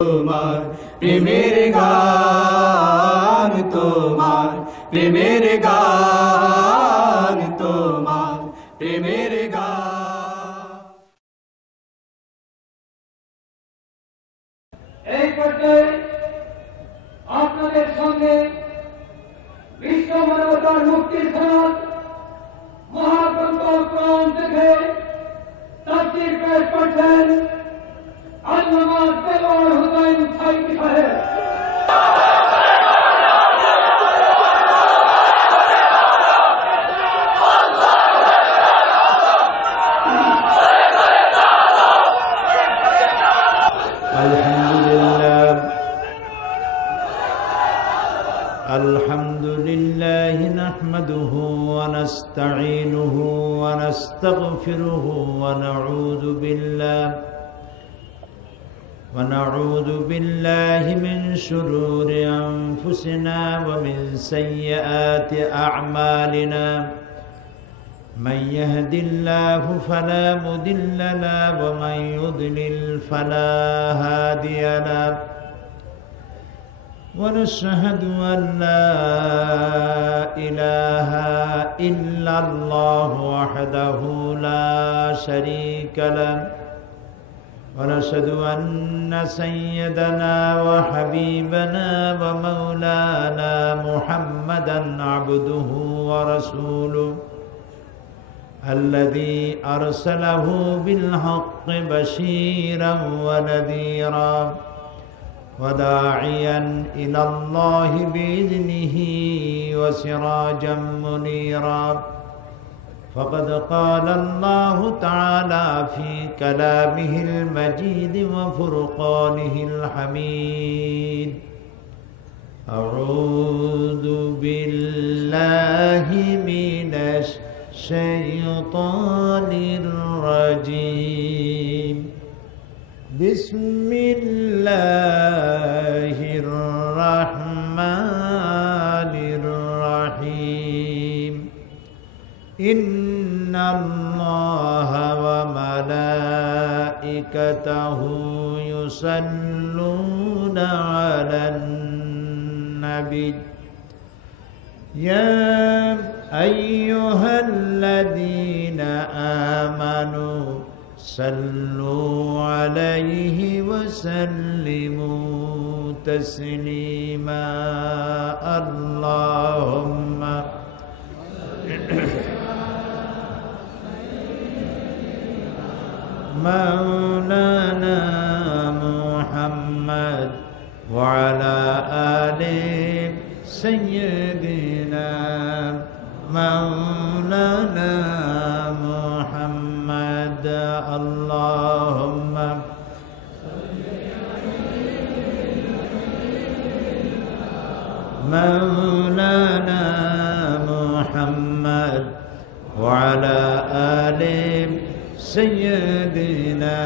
তোমার প্রেমের গান, তোমার প্রেমের গান, তোমার প্রেমের গান। এই পর্যায়ে আপনাদের সঙ্গে বিশ্ব মানবতার মুক্তির সনদ মহাগ্রন্থ কোরআন থেকে তাফসীর পেশ করছেন আল্লামা দেলোয়ার হোসেন সাইদি সাহেব। الحمد لله نحمده ونستعينه ونستغفره ونعوذ بالله من شرور أنفسنا ومن سيئات أعمالنا من يهد الله فلا مضل له ومن يضلل فلا هادي له ونشهد أن لا إله إلا الله وحده لا شريك له ونشهد أن سيدنا وحبيبنا ومولانا محمدا عبده ورسوله الذي أرسله بالحق بشيرا ونذيرا وداعيا إلى الله بإذنه وسراجا منيرا فقد قال الله تعالى في كلامه المجيد وفرقانه الحميد أعوذ بالله من الشيطان الرجيم بسم الله الرحمن الرحيم إن الله وملائكته يصلون على النبي يا أيها الذين آمنوا صلوا عليه وسلموا تسليما اللهم مولانا محمد وعلى آل سيدنا مولانا محمد اللهم مولانا محمد وعلى آل سيدنا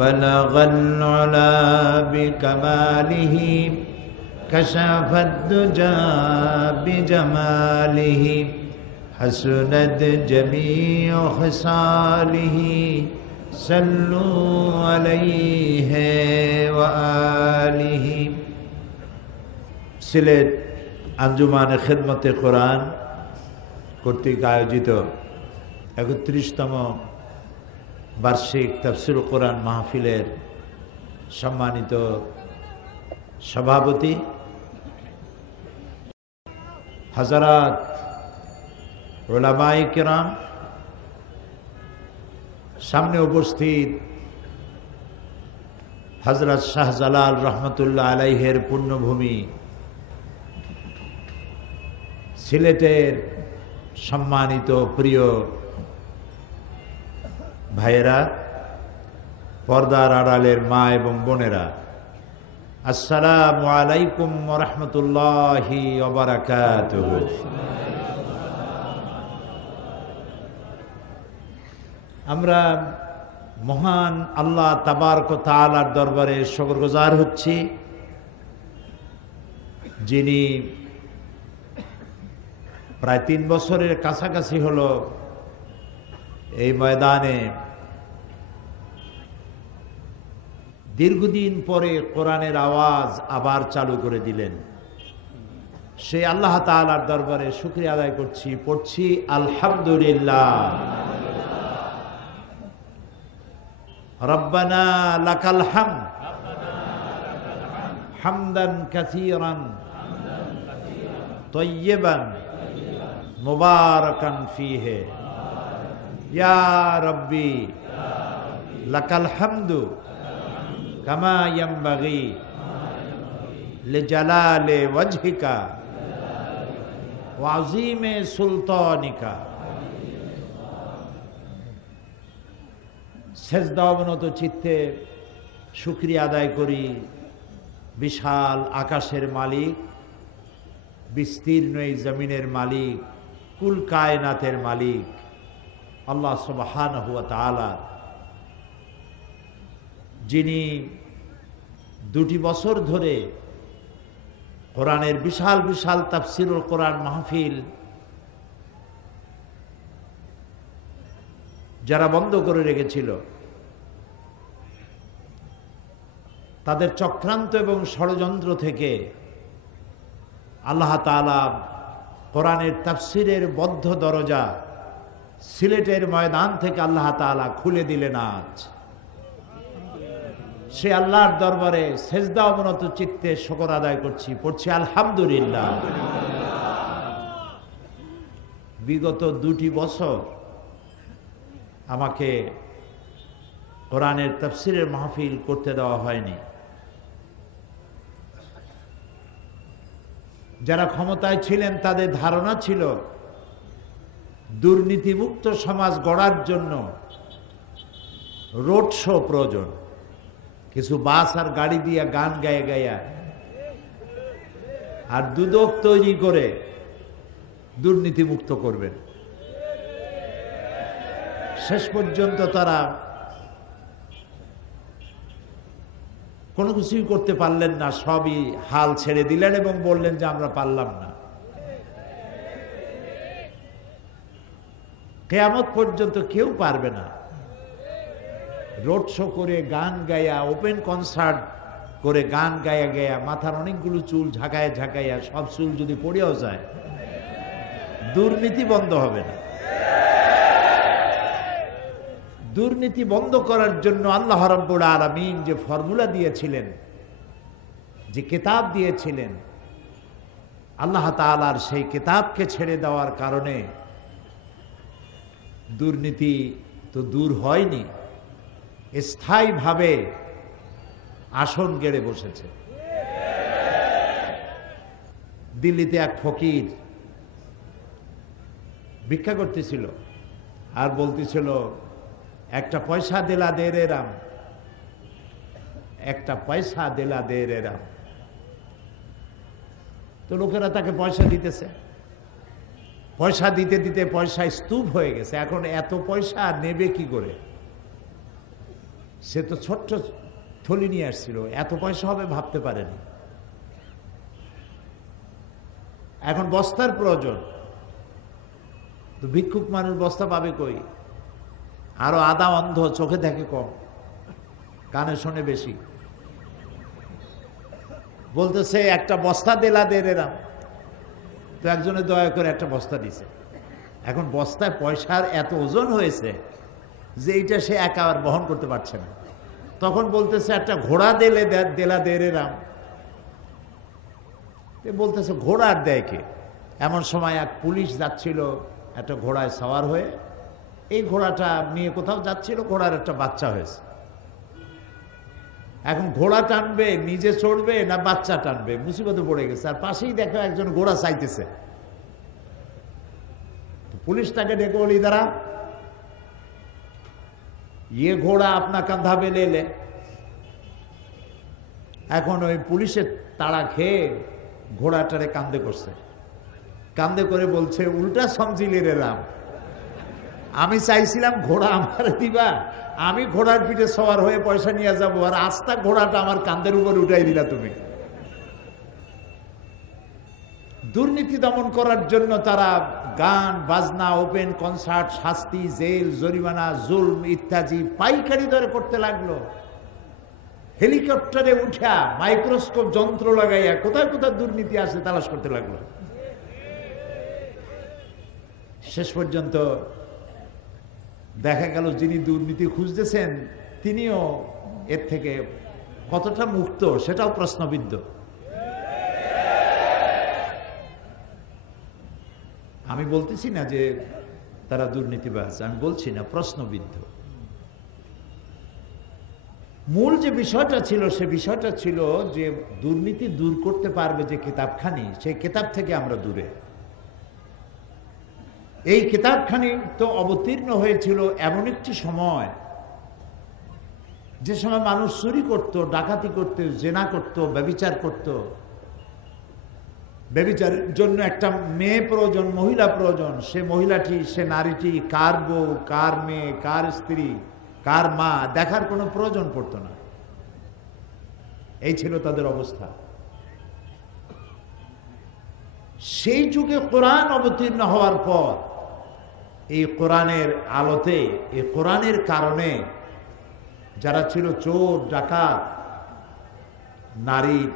بلغ العلا بكماله كشف الدجى بجماله حسنت جميع خصاله صلوا عليه وآله সিলেট আঞ্জুমানে খেদমতে কোরআন কর্তৃক আয়োজিত ৩১তম বার্ষিক তাফসীরুল কোরআন মাহফিলের সম্মানিত সভাপতি হযরত উলামায়ে কেরাম, সামনে উপস্থিত হযরত শাহজালাল রহমতুল্লাহ আলাইহের পুণ্যভূমি সিলেটের সম্মানিত প্রিয় ভাইয়েরা, পর্দার আড়ালের মা এবং বোনেরা, আসসালামু আলাইকুম ওয়া রাহমাতুল্লাহি ওয়া বারাকাতুহু। আমরা মহান আল্লাহ তাবারক ওয়া তাআলার দরবারে শুকরগুজার হচ্ছি, যিনি প্রায় 3 বছরের কাছাকাছি হলো এই ময়দানে দীর্ঘদিন পরে কোরআনের আওয়াজ আবার চালু করে দিলেন। সেই আল্লাহ তাআলার দরবারে শুকরিয়া আদায় করছি, পড়ছি আলহামদুলিল্লাহ। রব্বানা লাকাল হামদ হামদান কাসীরান তাইয়্যিবান মুবারাকান ফীহি ইয়া রাব্বি লাকাল হামদু কামা ইয়ানবাগি লিজালালি ওয়াজহিকা ওয়া আযীমি সুলতানিকা। সেজদা অবনত চিত্তে শুকরিয়া আদায় করি বিশাল আকাশের মালিক, বিস্তীর্ণ এই জমিনের মালিক, কুল কায়নাতের মালিক আল্লাহ সুবহানাহু ওয়া তাআলা, যিনি 2টি বছর ধরে কোরআনের বিশাল বিশাল তাফসীরুল কোরআন মাহফিল যারা বন্ধ করে রেখেছিল, তাদের চক্রান্ত এবং ষড়যন্ত্র থেকে আল্লাহ তাআলা কোরআনের তাফসীরের বদ্ধ দরজা সিলেটের ময়দান থেকে আল্লাহ তাআলা খুলে দিলেন। আজ সে আল্লাহর দরবারে সেজদা অবনত চিত্তে শুকর আদায় করছি, পড়ছি আলহামদুলিল্লাহ। বিগত 2টি বছর আমাকে কোরআনের তাফসীরের মাহফিল করতে দেওয়া হয়নি। যারা ক্ষমতায় ছিলেন তাদের ধারণা ছিল দুর্নীতিমুক্ত সমাজ গড়ার জন্য রোড শো প্রয়োজন, কিছু বাস আর গাড়ি দিয়ে গান গায়ে গায়া আর দুদক তৈরি করে দুর্নীতিমুক্ত করবেন। শেষ পর্যন্ত তারা কোনো কিছুই করতে পারলেন না, সবই হাল ছেড়ে দিলেন এবং বললেন যে আমরা পারলাম না। কিয়ামত পর্যন্ত কেউ পারবে না। রোড শো করে গান গায়া, ওপেন কনসার্ট করে গান গায়া গায়া, মাথার অনেকগুলো চুল ঝাঁকায়া ঝাঁকাইয়া, সব চুল যদি পড়েও যায়, দুর্নীতি বন্ধ হবে না। দুর্নীতি বন্ধ করার জন্য আল্লাহ রাব্বুল আলামিন যে ফর্মুলা দিয়েছিলেন, যে কিতাব দিয়েছিলেন, আল্লাহ তাআলার সেই কিতাবকে ছেড়ে দেওয়ার কারণে দুর্নীতি তো দূর হয়নি, স্থায়ীভাবে আসন গেড়ে বসেছে। দিল্লিতে এক ফকির ভিক্ষা করতেছিল আর বলতেছিল, একটা পয়সা দিলা দে রে রাম, একটা পয়সা দিলা দে রে রাম। তো লোকেরা তাকে পয়সা দিতেছে, পয়সা দিতে দিতে পয়সা স্তূপ হয়ে গেছে। এখন এত পয়সা নেবে কি করে? সে তো ছোট্ট থলি নিয়ে আসছিল, এত পয়সা হবে ভাবতে পারেনি। এখন বস্তার প্রয়োজন, তো ভিক্ষুক মানুষ বস্তা পাবে কই? আরো আধা অন্ধ, চোখে দেখে কম, কানে শোনে বেশি। বলতেছে একটা বস্তা দেলা দে রে রাম। তো একজনে দয়া করে একটা বস্তা দিছে। এখন বস্তায় পয়সার এত ওজন হয়েছে যে এইটা সে একা আর বহন করতে পারছে না। তখন বলতেছে একটা ঘোড়া দেলা দে রে রাম। বলতেছে ঘোড়া আর দেয় কে? এমন সময় এক পুলিশ যাচ্ছিল একটা ঘোড়ায় সওয়ার হয়ে, এই ঘোড়াটা নিয়ে কোথাও যাচ্ছিল, ঘোড়ার একটা বাচ্চা হয়েছে। এখন ঘোড়া টানবে, নিজে চড়বে না বাচ্চা টানবে, মুসিবতে পড়ে গেছে। আর পাশেই দেখো একজন ঘোড়া চাইতেছে। পুলিশ তাকে ডেকে বলি, দাঁড়া, ইয়ে ঘোড়া আপনা কাঁধা পে লে লে। এখন ওই পুলিশের তাড়া খেয়ে ঘোড়াটারে কান্দে করছে, কান্দে করে বলছে, উল্টা সমঝিলে রে রাম, আমি চাইছিলাম ঘোড়া আমার দিবা, আমি ঘোড়ার পিঠে সওয়ার হয়ে পয়সা নিয়ে যাবো, আর আস্তা ঘোড়াটা আমার কাঁধের উপর উঠাই দিলা তুমি। দুর্নীতি দমন করার জন্য তারা গান বাজনা, ওপেন কনসার্ট, শাস্তি, জেল, জরিমানা, জুলম ইত্যাদি পাইকারি দরে করতে লাগলো। হেলিকপ্টারে উঠা মাইক্রোস্কোপ যন্ত্র লাগাইয়া কোথায় কোথায় দুর্নীতি আছে তালাশ করতে লাগলো। শেষ পর্যন্ত দেখা গেল যিনি দুর্নীতি খুঁজতেছেন তিনিও এর থেকে কতটা মুক্ত সেটাও প্রশ্নবিদ্ধ। আমি বলতেছি না যে তারা দুর্নীতিবাজ, আমি বলছি না, প্রশ্নবিদ্ধ। মূল যে বিষয়টা ছিল সে বিষয়টা ছিল যে দুর্নীতি দূর করতে পারবে যে কিতাবখানি, সেই কিতাব থেকে আমরা দূরে। এই কিতাবখানি তো অবতীর্ণ হয়েছিল এমন একটি সময়, যে সময় মানুষ চুরি করত, ডাকাতি করত, জেনা করত, ব্যভিচার করত। ব্যভিচারের জন্য একটা মেয়ে প্রয়োজন, মহিলা প্রয়োজন। সে মহিলাটি, সে নারীটি কার বউ, কার মেয়ে, কার স্ত্রী, কার মা দেখার কোনো প্রয়োজন পড়তো না। এই ছিল তাদের অবস্থা। সেই যুগে কোরআন অবতীর্ণ হওয়ার পর এই কোরআনের আলোতে, এই কোরআনের কারণে যারা ছিল চোর ডাকাত, নারীর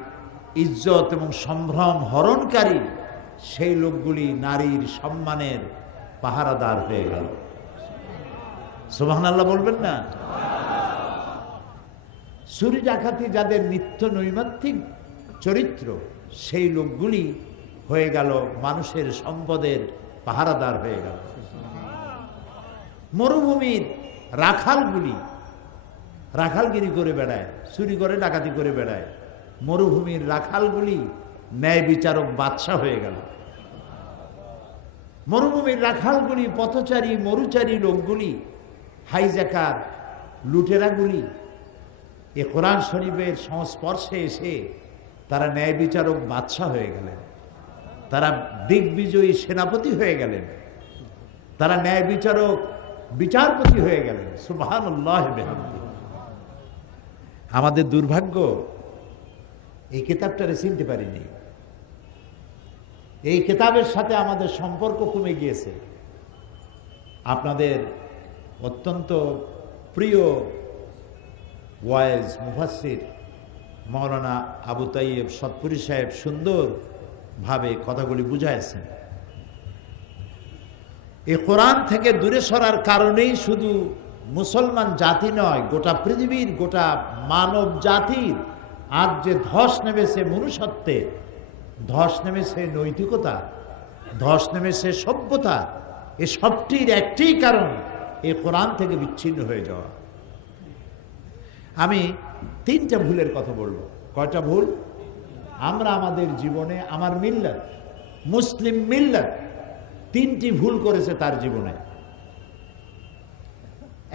ইজ্জত এবং সম্ভ্রম হরণকারী, সেই লোকগুলি নারীর সম্মানের পাহারাদার হয়ে গেল। সুবহানাল্লাহ বলবেন না? চুরি ডাকাতি যাদের নিত্য নৈমিত্তিক চরিত্র, সেই লোকগুলি হয়ে গেল মানুষের সম্পদের পাহারাদার হয়ে গেল। মরুভূমির রাখালগুলি রাখালগিরি করে বেড়ায়, চুরি করে ডাকাতি করে বেড়ায়। মরুভূমির রাখালগুলি ন্যায় বিচারক বাদশা হয়ে গেল। মরুভূমির রাখালগুলি, পথচারী মরুচারী লোকগুলি, হাইজ্যাকার লুটেরাগুলি এ কোরআন শরীফের সংস্পর্শে এসে তারা ন্যায় বিচারক বাদশা হয়ে গেলেন। তারা দিগ্বিজয়ী সেনাপতি হয়ে গেলেন। তারা ন্যায় বিচারক বিচারপতি হয়ে গেলেন। সুবহানাল্লাহ বিহামদিহি। আমাদের দুর্ভাগ্য, এই কিতাবটারে চিনতে পারিনি। এই কিতাবের সাথে আমাদের সম্পর্ক কমে গিয়েছে। আপনাদের অত্যন্ত প্রিয় ওয়াইজ মুফাসসির মাওলানা আবু তাইয়েব সতপুরি সাহেব সুন্দরভাবে কথাগুলি বুঝাইছেন। এই কোরআন থেকে দূরে সরার কারণেই শুধু মুসলমান জাতি নয়, গোটা পৃথিবীর, গোটা মানব জাতির আজ যে ধস নেমেছে মনুষ্যত্বে, ধস নেমেছে নৈতিকতা, ধস নেমেছে সভ্যতা, এ সবটির একটি কারণ এই কোরআন থেকে বিচ্ছিন্ন হয়ে যাওয়া। আমি 3টা ভুলের কথা বলবো। কয়টা ভুল? আমরা আমাদের জীবনে, আমার মিল্লাত, মুসলিম মিল্লাত 3টি ভুল করেছে তার জীবনে।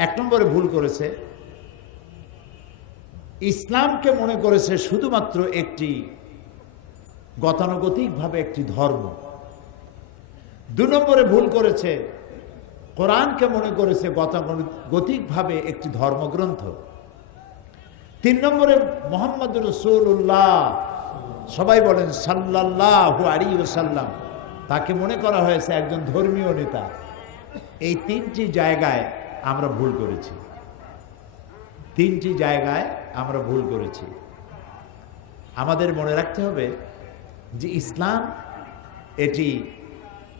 1 নম্বরে ভুল করেছে, ইসলামকে মনে করেছে শুধুমাত্র একটি গতানুগতিকভাবে একটি ধর্ম। 2 নম্বরে ভুল করেছে, কোরআনকে মনে করেছে গতানুগতিকভাবে একটি ধর্মগ্রন্থ। 3 নম্বরে মুহাম্মদ রাসূলুল্লাহ, সবাই বলেন সাল্লাল্লাহু আলাইহি ওয়াসাল্লাম, তাকে মনে করা হয়েছে একজন ধর্মীয় নেতা। এই 3টি জায়গায় আমরা ভুল করেছি। 3টি জায়গায় আমরা ভুল করেছি। আমাদের মনে রাখতে হবে যে ইসলাম এটি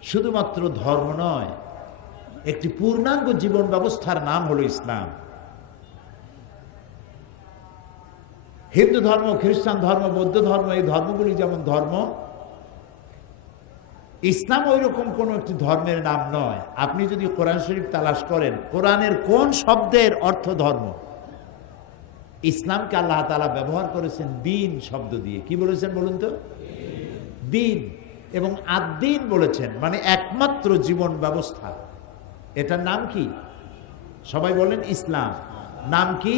শুধুমাত্র ধর্ম নয়, একটি পূর্ণাঙ্গ জীবন ব্যবস্থার নাম হলো ইসলাম। হিন্দু ধর্ম, খ্রিস্টান ধর্ম, বৌদ্ধ ধর্ম, এই ধর্মগুলি যেমন ধর্ম, ইসলাম ওই রকম কোনো একটি ধর্মের নাম নয়। আপনি যদি কোরআন শরীফ তালাশ করেন, কোরআনের কোন শব্দের অর্থ ধর্ম? ইসলামকে আল্লাহ তাআলা ব্যবহার করেছেন দ্বীন শব্দ দিয়ে। কি বলেছেন বলুন তো? দ্বীন। এবং আদ-দ্বীন বলেছেন, মানে একমাত্র জীবন ব্যবস্থা। এটার নাম কি? সবাই বলেন ইসলাম। নাম কি?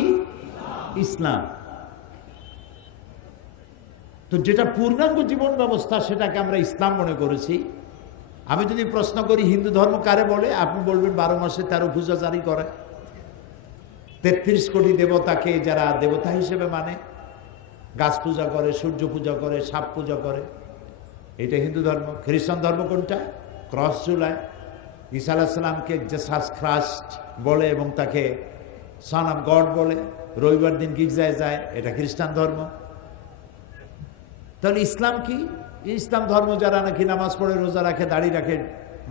ইসলাম। তো যেটা পূর্ণাঙ্গ জীবন ব্যবস্থা সেটাকে আমরা ইসলাম মনে করেছি। আমি যদি প্রশ্ন করি হিন্দু ধর্ম কারে বলে, আপনি বলবেন 12 মাসে 13 পূজা জারি করে, 33 কোটি দেবতাকে যারা দেবতা হিসেবে মানে, গাছ পূজা করে, সূর্য পূজা করে, সাপ পূজা করে, এটা হিন্দু ধর্ম। খ্রিস্টান ধর্ম কোনটা? ক্রস ঝুলায়, ঈসা আলাইহিস সালামকে জেসাস খ্রাইস্ট বলে এবং তাকে সন অফ গড বলে। রবিবার দিন গির্জায় যায়, এটা খ্রিস্টান ধর্ম। তাহলে ইসলাম কি? ইসলাম ধর্ম যারা নাকি নামাজ পড়ে, রোজা রাখে, দাড়ি রাখে,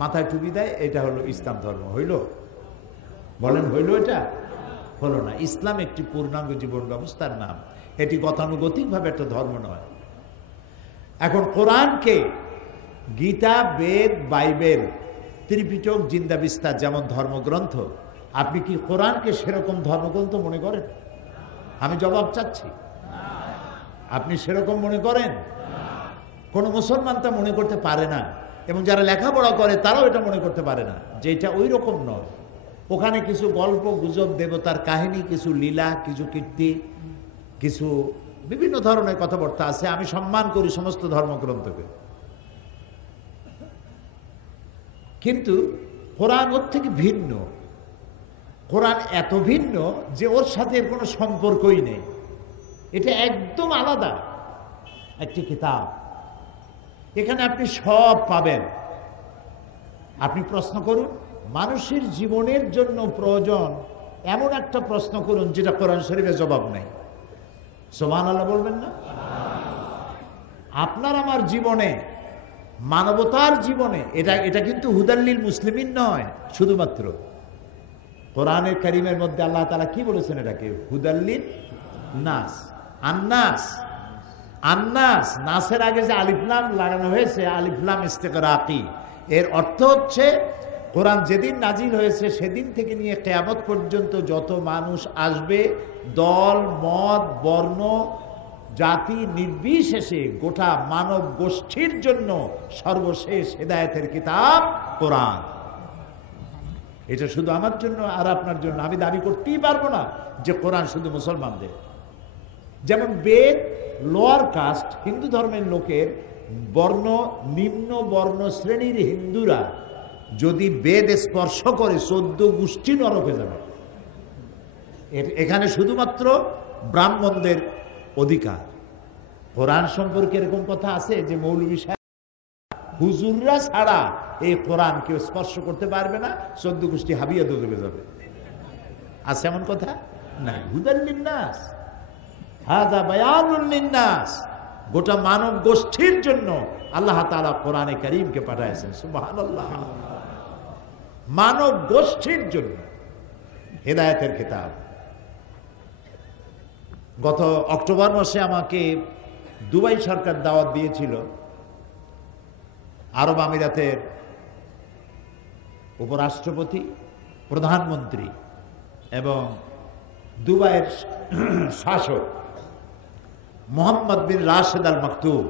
মাথায় টুপি দেয়, এটা হলো ইসলাম ধর্ম। হইল? বলেন হইল? এটা হলো না। ইসলাম একটি পূর্ণাঙ্গ জীবন ব্যবস্থার নাম, এটি গতানুগতিকভাবে একটা ধর্ম নয়। এখন কোরআনকে গীতা, বেদ, বাইবেল, ত্রিপিটক, জিন্দা বিস্তার যেমন ধর্মগ্রন্থ, আপনি কি কোরআনকে সেরকম ধর্মগ্রন্থ মনে করেন? আমি জবাব চাচ্ছি। আপনি সেরকম মনে করেন? কোন মুসলমান তা মনে করতে পারে না, এবং যারা লেখাপড়া করে তারাও এটা মনে করতে পারে না যে এটা ওই রকম নয়। ওখানে কিছু গল্প গুজব, দেবতার কাহিনী, কিছু লীলা, কিছু কীর্তি, কিছু বিভিন্ন ধরনের কথাবার্তা আছে। আমি সম্মান করি সমস্ত ধর্মগ্রন্থকে, কিন্তু কোরআন ওর থেকে ভিন্ন। কোরআন এত ভিন্ন যে ওর সাথে এর কোনো সম্পর্কই নেই। এটা একদম আলাদা একটি কিতাব। এখানে আপনি সব পাবেন। আপনি প্রশ্ন করুন, মানুষের জীবনের জন্য প্রয়োজন এমন একটা প্রশ্ন করুন যেটা কোরআন শরীফে জবাব নেই। সুবহানাল্লাহ বলবেন না? আপনার আমার জীবনে, মানবতার জীবনে, এটা কিন্তু হুদাল্লিল মুসলিমিন নয় শুধুমাত্র। কোরআনের কারীমের মধ্যে আল্লাহ তাআলা কি বলেছেন? এটাকে হুদাল্লিল নাস, আন্নাস। আন্নাস, নাসের আগে যে আলিফ লাম লাগানো হয়েছে, আলিফ লাম ইস্তিগরাকি, এর অর্থ হচ্ছে কোরআন যেদিন নাজিল হয়েছে সেদিন থেকে নিয়ে কিয়ামত পর্যন্ত যত মানুষ আসবে, দল, মত, বর্ণ, জাতি নির্বিশেষে গোটা মানব গোষ্ঠীর জন্য সর্বশেষ হেদায়েতের কিতাব কোরআন। এটা শুধু আমার জন্য আর আপনার জন্য। আমি দাবি করতেই পারবো না যে কোরআন শুধু মুসলমানদের। যেমন বেদ লোয়ার কাস্ট, হিন্দু ধর্মের লোকের বর্ণ, নিম্ন বর্ণ শ্রেণীর হিন্দুরা যদি বেদ স্পর্শ করে 14 গোষ্ঠী নরকে যাবে। এখানে শুধুমাত্র ব্রাহ্মণদের অধিকার। কোরআন সম্পর্কে এরকম কথা আছে যে মৌলভী সাহেব, হুজুররা ছাড়া এই কোরআন কেউ স্পর্শ করতে পারবে না, 14 গোষ্ঠী হাবিয়া দোজখে যাবে। আছে এমন কথা? না। হুদাল লিন্নাস, হাযা বায়ানুল লিন্নাস, গোটা মানব গোষ্ঠীর জন্য আল্লাহ তাআলা কোরআনে কারীমকে পাঠাইছেন। সুবহানাল্লাহ। মানব গোষ্ঠীর জন্য হেদায়েতের কিতাব। গত অক্টোবর মাসে আমাকে দুবাই সরকার দাওয়াত দিয়েছিল। আরব আমিরাতের উপরাষ্ট্রপতি, প্রধানমন্ত্রী এবং দুবাইয়ের শাসক মোহাম্মদ বিন রাশেদ আল মাকতুম,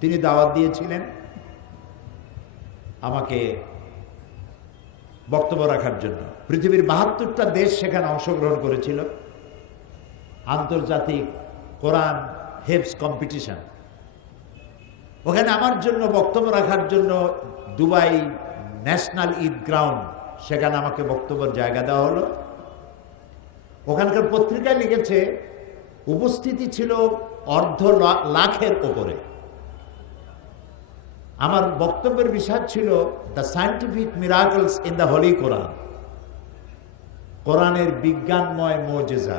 তিনি দাওয়াত দিয়েছিলেন আমাকে বক্তব্য রাখার জন্য। পৃথিবীর 72টা দেশ সেখানে অংশগ্রহণ করেছিল। আন্তর্জাতিক কোরআন হেফজ কম্পিটিশন। ওখানে আমার জন্য বক্তব্য রাখার জন্য দুবাই ন্যাশনাল ঈদ গ্রাউন্ড, সেখানে আমাকে বক্তব্যের জায়গা দেওয়া হলো। ওখানকার পত্রিকায় লিখেছে উপস্থিতি ছিল 250,000-এর ওপরে। আমার বক্তব্যের বিষয় ছিল the scientific miracles in the holy Quran, কোরআনের বিজ্ঞানময় মুজিজা।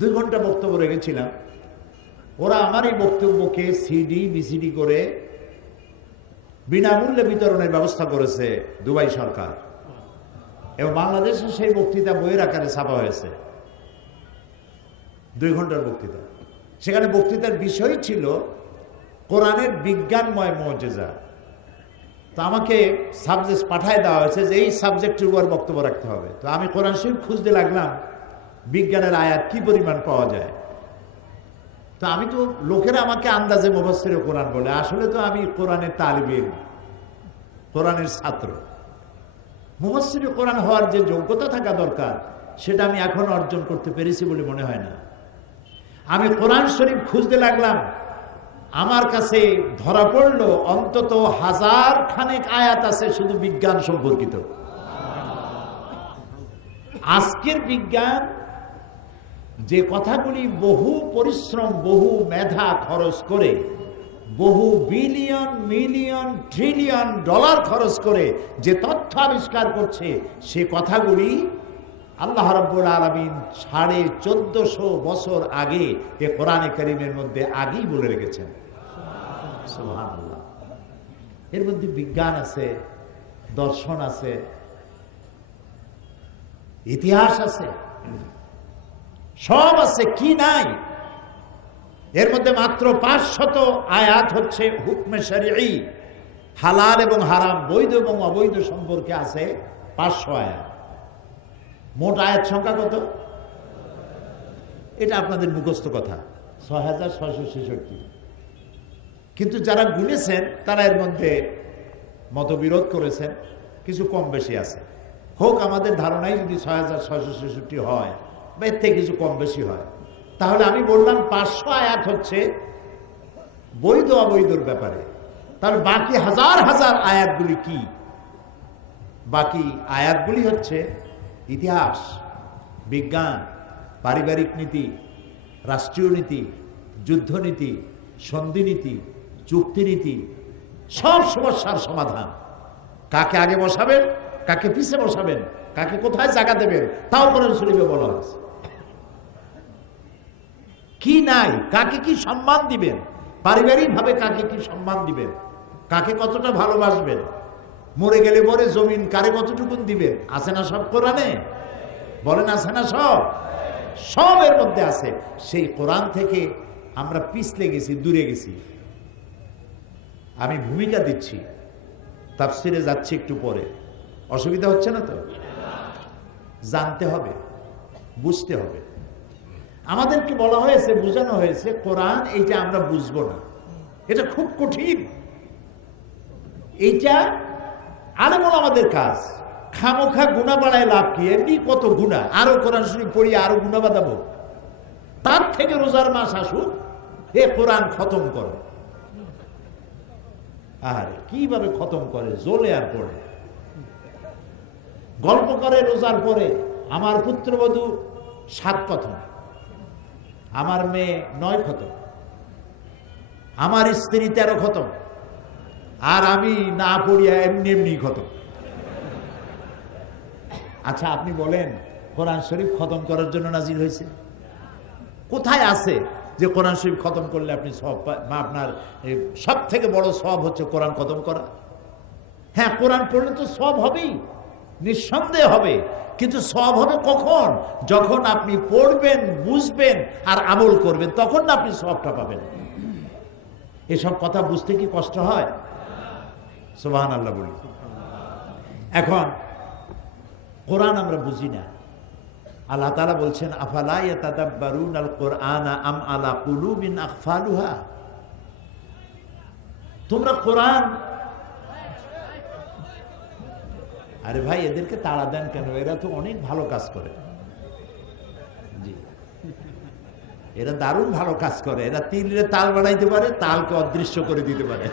2 ঘন্টা বক্তব্য রেখেছিলাম। ওরা আমার এই বক্তব্যকে সিডি বিসিডি করে বিনামূল্যে বিতরণের ব্যবস্থা করেছে দুবাই সরকার, এবং বাংলাদেশে সেই বক্তৃতা বইয়ের আকারে ছাপা হয়েছে। 2 ঘন্টার বক্তৃতা। সেখানে বক্তৃতার বিষয় ছিল কোরআনের বিজ্ঞানময় মুজিজা। তো আমাকে সাবজেক্ট পাঠায় দেওয়া হয়েছে যে এই সাবজেক্টের উপর বক্তব্য রাখতে হবে। তো আমি কোরআন শরীফ খুঁজতে লাগলাম বিজ্ঞানের আয়াত কি পরিমাণ পাওয়া যায়। তো আমি তো, লোকেরা আমাকে আন্দাজে মুফাসসিরে কোরআন বলে, আসলে তো আমি কোরআনের তালিবে ইলম, কোরআনের ছাত্র। মুফাসসিরে কোরআন হওয়ার যে যোগ্যতা থাকা দরকার সেটা আমি এখন অর্জন করতে পেরেছি বলে মনে হয় না। আমি কোরআন শরীফ খুঁজতে লাগলাম, আমার কাছে ধরা পড়লো অন্তত 1000 খানেক আয়াত আছে শুধু বিজ্ঞান সম্পর্কিত। আজকের বিজ্ঞান যে কথাগুলি বহু পরিশ্রম, বহু মেধা খরচ করে, বহু বিলিয়ন, মিলিয়ন, ট্রিলিয়ন ডলার খরচ করে যে তথ্য আবিষ্কার করছে, সে কথাগুলি আল্লাহ রাব্বুল আলামিন 1450 বছর আগে এ কোরআনে কারীমের মধ্যে আগেই বলে রেখেছেন। সুবহানাল্লাহ। এর মধ্যে বিজ্ঞান আছে, দর্শন আছে, ইতিহাস আছে, সব আছে, কি নাই? এর মধ্যে মাত্র 500 আয়াত হচ্ছে হুকমে শরঈ, হালাল এবং হারাম, বৈধ এবং অবৈধ সম্পর্কে আছে 500 আয়াত। মোট আয়াত সংখ্যা কত? এটা আপনাদের মুখস্থ কথা, 6666। কিন্তু যারা গুনেছেন তারা এর মধ্যে মতবিরোধ করেছেন, কিছু কম বেশি আছে। হোক, আমাদের ধারণাই যদি 6666 হয় বা এর থেকে কিছু কম বেশি হয়, তাহলে আমি বললাম 500 আয়াত হচ্ছে বৈধ অবৈধর ব্যাপারে। তাহলে বাকি হাজার হাজার আয়াতগুলি কি? বাকি আয়াতগুলি হচ্ছে ইতিহাস, বিজ্ঞান, পারিবারিক নীতি, রাষ্ট্রীয় নীতি, যুদ্ধনীতি, সন্ধিনীতি, চুক্তিনীতি, সব সমস্যার সমাধান। কাকে আগে বসাবেন, কাকে পিছে বসাবেন, কাকে কোথায় জায়গা দেবেন, তাও কোরআন শরীফে বলা হয়েছে। কি নাই, কাকে কি সম্মান দিবেন, পারিবারিক ভাবে কাকে কি সম্মান দিবেন, কাকে কতটা ভালোবাসবেন, মরে গেলে পরে জমিন কারে কতটুকুন দিবেন, আছে না সব কোরআনে? বলেন আছে না? সব সব এর মধ্যে আছে। সেই কোরআন থেকে আমরা পিছলে গেছি, দূরে গেছি। আমি ভূমিকা দিচ্ছি, তাফসিরে যাচ্ছি একটু পরে, অসুবিধা হচ্ছে না তো? জানতে হবে, বুঝতে হবে। আমাদেরকে বলা হয়েছে, বোঝানো হয়েছে কোরআন এইটা আমরা বুঝবো না, এটা খুব কঠিন, এইটা আলেমুল আমাদের কাজ। খামোখা গুনাহ বাড়ায় লাভ কি? এমনি কত গুনাহ, আরো কোরআন শরীফ পড়ি, আরো গুনাহ বাঁধাবো। তার থেকে রোজার মাস আসুক, এ কোরআন খতম করো। আর কিভাবে খতম করে? জ্বলে আর পড়ে, গল্প করে রোজার পরে। আমার পুত্রবধূ 7 খতম, আমার মেয়ে 9 খতম, আমার স্ত্রী 13 খতম, আর আমি না পড়িয়া এমনি এমনি খতম। আচ্ছা, আপনি বলেন কোরআন শরীফ খতম করার জন্য নাজিল হয়েছে? কোথায় আছে যে কোরআন শরীফ খতম করলে আপনি সব, আপনার সব থেকে বড় সব হচ্ছে কোরআন খতম করা? হ্যাঁ, কোরআন পড়লে তো সব হবেই, নিঃসন্দেহে হবে, কিন্তু সব হবে কখন? যখন আপনি পড়বেন, বুঝবেন আর আমল করবেন, তখন না আপনি সবটা পাবেন। এসব কথা বুঝতে কি কষ্ট হয়? সুবহানাল্লাহ বলি। এখন কোরআন আমরা বুঝি না। আল্লাহ তাআলা বলছেন, আফালা ইয়াতাদাব্বারুনাল কুরআনা আম আলা কুলুবিন আকফালুহা। তোমরা কোরআন, আরে ভাই এদেরকে তাড়া দেন কেন? এরা তো অনেক ভালো কাজ করে। জি, এরা দারুণ ভালো কাজ করে। এরা তিলে তাল বানাইতে পারে, তালকে অদৃশ্য করে দিতে পারে।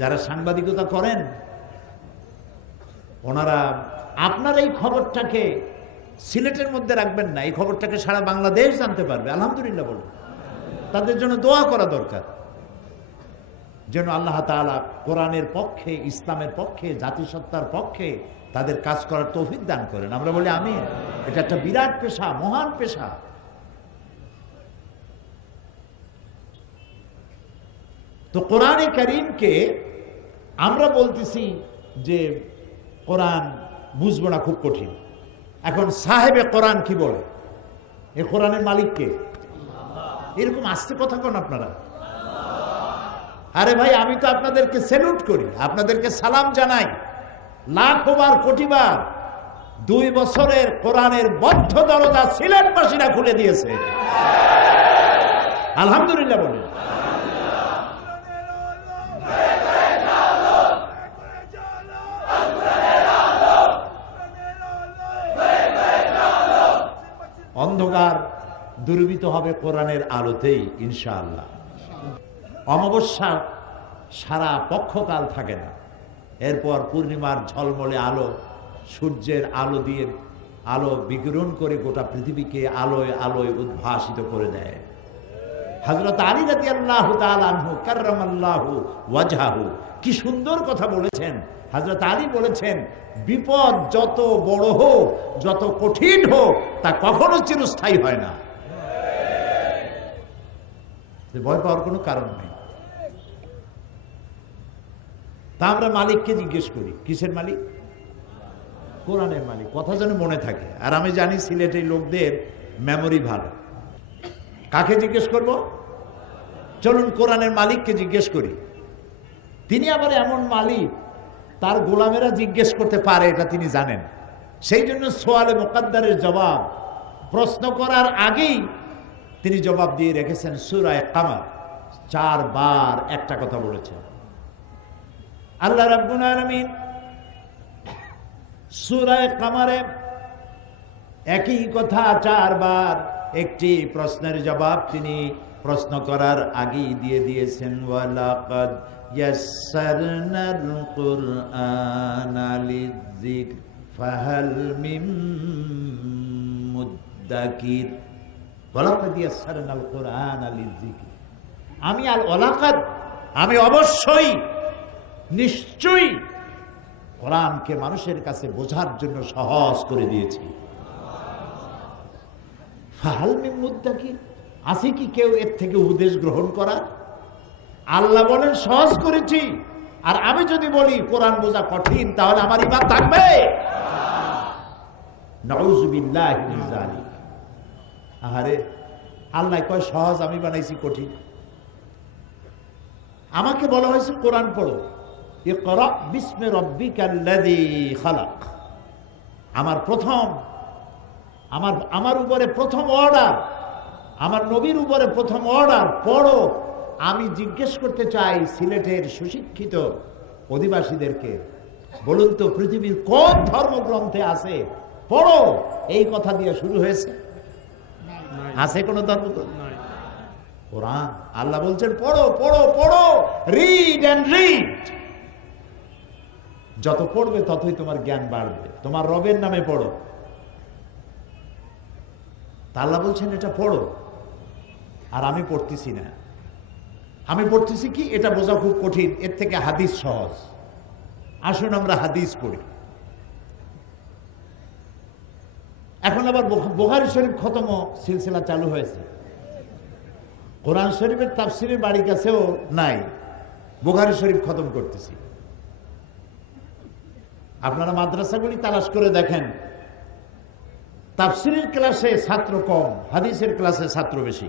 যারা সাংবাদিকতা করেন ওনারা, আপনার এই খবরটাকে সিলেটের মধ্যে রাখবেন না, এই খবরটাকে সারা বাংলাদেশ জানতে পারবে। আলহামদুলিল্লাহ বলুন। তাদের জন্য দোয়া করা দরকার, যেন আল্লাহ তাআলা কোরআনের পক্ষে, ইসলামের পক্ষে, জাতিসত্তার পক্ষে তাদের কাজ করার তৌফিক দান করেন। আমরা বলি আমিন। এটা একটা বিরাট পেশা, মহান পেশা। তো কোরআনে কারীমকে আমরা বলতেছি যে কোরআন বুঝবো না, খুব কঠিন। এখন সাহেবে কোরআন কি বলে? এ কোরআনের মালিককে এরকম আস্তে কথা কোন আপনারা? আরে ভাই, আমি তো আপনাদেরকে স্যালুট করি, আপনাদেরকে সালাম জানাই লাখবার কোটিবার। 2 বছরের কোরআনের বদ্ধ দরজা সিলেটবাসীরা খুলে দিয়েছে। আলহামদুলিল্লাহ বলি। অন্ধকার দূরীভূত হবে কোরআনের আলোতেই ইনশাআল্লাহ। অমাবস্যা সারা পক্ষকাল থাকে না, এরপর পূর্ণিমার ঝলমলে আলো, সূর্যের আলো দিয়ে আলো বিকিরণ করে গোটা পৃথিবীকে আলোয় আলোয় উদ্ভাসিত করে দেয়। হযরত আলী রাদিয়াল্লাহু তাআলা আনহু কাররামাল্লাহু ওয়াজহাহু কি সুন্দর কথা বলেছেন। হযরত আলী বলেছেন, বিপদ যত বড় হোক, যত কঠিন হোক, তা কখনো চিরস্থায়ী হয় না। ভয় পাওয়ার কোনো কারণ নেই। তা আমরা মালিককে জিজ্ঞেস করি, কিসের মালিক? কোরআনের মালিক। কথা যেন মনে থাকে। আর আমি জানি সিলেটের লোকদের মেমোরি ভালো। কাকে জিজ্ঞেস করব? চলুন কোরআনের মালিককে জিজ্ঞেস করি। তিনি আবার এমন মালিক, তার গোলামেরা জিজ্ঞেস করতে পারে, এটা তিনি জানেন। সেই জন্য সোয়ালে মুকাদ্দারের জবাব প্রশ্ন করার আগেই তিনি জবাব দিয়ে রেখেছেন। সূরা কামার 4 বার একটা কথা বলেছেন আল্লাহ রাব্বুল আলামিন। সূরা কামারে একই কথা 4 বার, একটি প্রশ্নের জবাব তিনি প্রশ্ন করার আগেই দিয়ে দিয়েছেন। ওয়ালাকাদ ইয়াসসারনাল কুরআনা লিযিকর ফাহাল মিন মুদ্দাকির। ওয়ালাকাদ ইয়াসসারনাল কুরআনা লিযিকর। আমি অবশ্যই, নিশ্চয়ই কোরআনকে মানুষের কাছে বোঝার জন্য সহজ করে দিয়েছি। ফাহাল মিন মুদ্দাকির, আছে কি কেউ এর থেকে উপদেশ গ্রহণ করা? আল্লাহ বলেন সহজ করেছি, আর আমি যদি বলি কোরআন বোঝা কঠিন, তাহলে আমার ঈমান থাকবে? নাউযুবিল্লাহি মিন যালিক। আহারে, আল্লাহ কয় সহজ, আমি বানাইছি কঠিন। আমাকে বলা হয়েছে কোরআন পড়ো, ইকরা বিসমি রাব্বিকাল্লাযী খালাক। আমার উপরে প্রথম অর্ডার, আমার নবীর উপরে প্রথম অর্ডার, পড়ো। আমি জিজ্ঞেস করতে চাই সিলেটের সুশিক্ষিত অধিবাসীদেরকে, বলুন তো পৃথিবীর কোন ধর্মগ্রন্থে আছে পড়ো এই কথা দিয়ে শুরু হয়েছে? আছে কোন ধর্মগ্রন্থ? কোরআন। আল্লাহ বলছেন পড়ো পড়ো পড়ো, রিড এন্ড রিড। যত পড়বে ততই তোমার জ্ঞান বাড়বে। তোমার রবের নামে পড়ো। তা আল্লাহ বলছেন এটা পড়ো, আর আমি পড়তেছি না। আমি পড়তেছি কি, এটা বোঝা খুব কঠিন, এর থেকে হাদিস সহজ। আসুন আমরা হাদিস পড়ি। এখন আবার বুখারী শরীফ খতম সিলসিলা চালু হয়েছে। কোরআন শরীফের তাফসিরের বাড়ির কাছেও নাই, বুখারী শরীফ খতম করতেছি। আপনারা মাদ্রাসাগুলি তালাশ করে দেখেন, তাফসিরের ক্লাসে ছাত্র কম, হাদিসের ক্লাসে ছাত্র বেশি।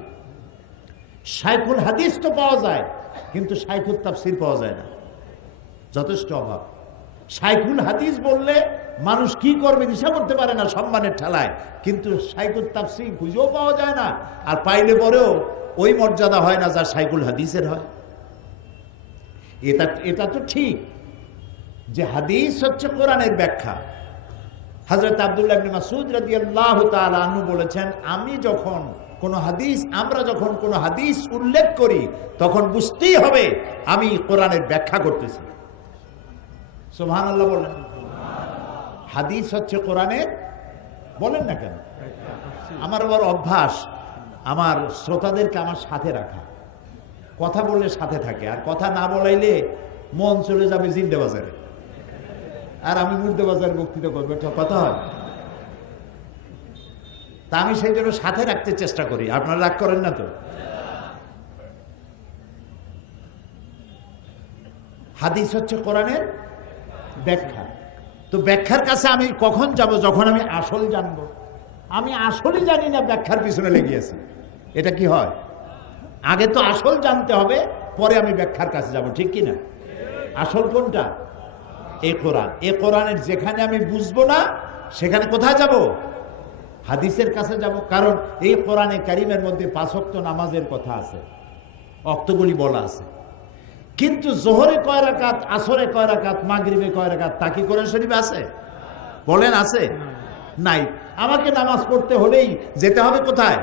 শাইখুল হাদিস তো পাওয়া যায়, কিন্তু শাইখুল তাফসির পাওয়া যায় না, যথেষ্ট অভাব। শাইখুল হাদিস বললে মানুষ কি করবে দিশা করতে পারে না সম্মানের ঠেলায়, কিন্তু শাইখুল তাফসির খুঁজেও পাওয়া যায় না, আর পাইলে পরেও ওই মর্যাদা হয় না যা শাইখুল হাদিসের হয়। এটা তো ঠিক যে হাদিস হচ্ছে কোরআনের ব্যাখ্যা। হযরত আব্দুল্লাহ ইবনে মাসউদ রাদিয়াল্লাহু তাআলা আনহু বলেছেন, আমরা যখন কোনো হাদিস উল্লেখ করি তখন বুঝতেই হবে আমি কোরআনের ব্যাখ্যা করতেছি। সুবহানাল্লাহ বলেন। হাদিস হচ্ছে কোরআনের, বলেন না কেন? আমার আবার অভ্যাস আমার শ্রোতাদেরকে আমার সাথে রাখা, কথা বললে সাথে থাকে, আর কথা না বলাইলে মন চলে যাবে জিন্দে বাজারে, আর আমি মুর্দে বাজারে বক্তৃতা করবো, একটা কথা হয়। তা আমি সেই জন্য সাথে রাখতে চেষ্টা করি। আপনারা রাগ করেন না তো? হাদিস হচ্ছে কোরআনের ব্যাখ্যা। তো ব্যাখ্যার কাছে আমি কখন যাব? যখন আমি আসল জানবো। আমি আসলই জানি না, ব্যাখ্যার পিছনে লেগে আছি। এটা কি হয়? আগে তো আসল জানতে হবে, পরে আমি ব্যাখ্যার কাছে যাব, ঠিক কি না? আসল কোনটা? এই কোরআন। এই কোরআনের যেখানে আমি বুঝবো না সেখানে কোথায় যাব? হাদিসের কাছে যাব। কারণ এই কোরআনে কারিমের মধ্যে 5 ওয়াক্ত নামাজের কথা আছে, ওয়াক্তগুলি বলা আছে, কিন্তু জোহরে কয় রাকাত, আসরে কয় রাকাত, মাগরিবে কয় রাকাত তা কি কোরআন শরীফে আছে? বলেন আছে? নাই। আমাকে নামাজ পড়তে হলেই যেতে হবে কোথায়?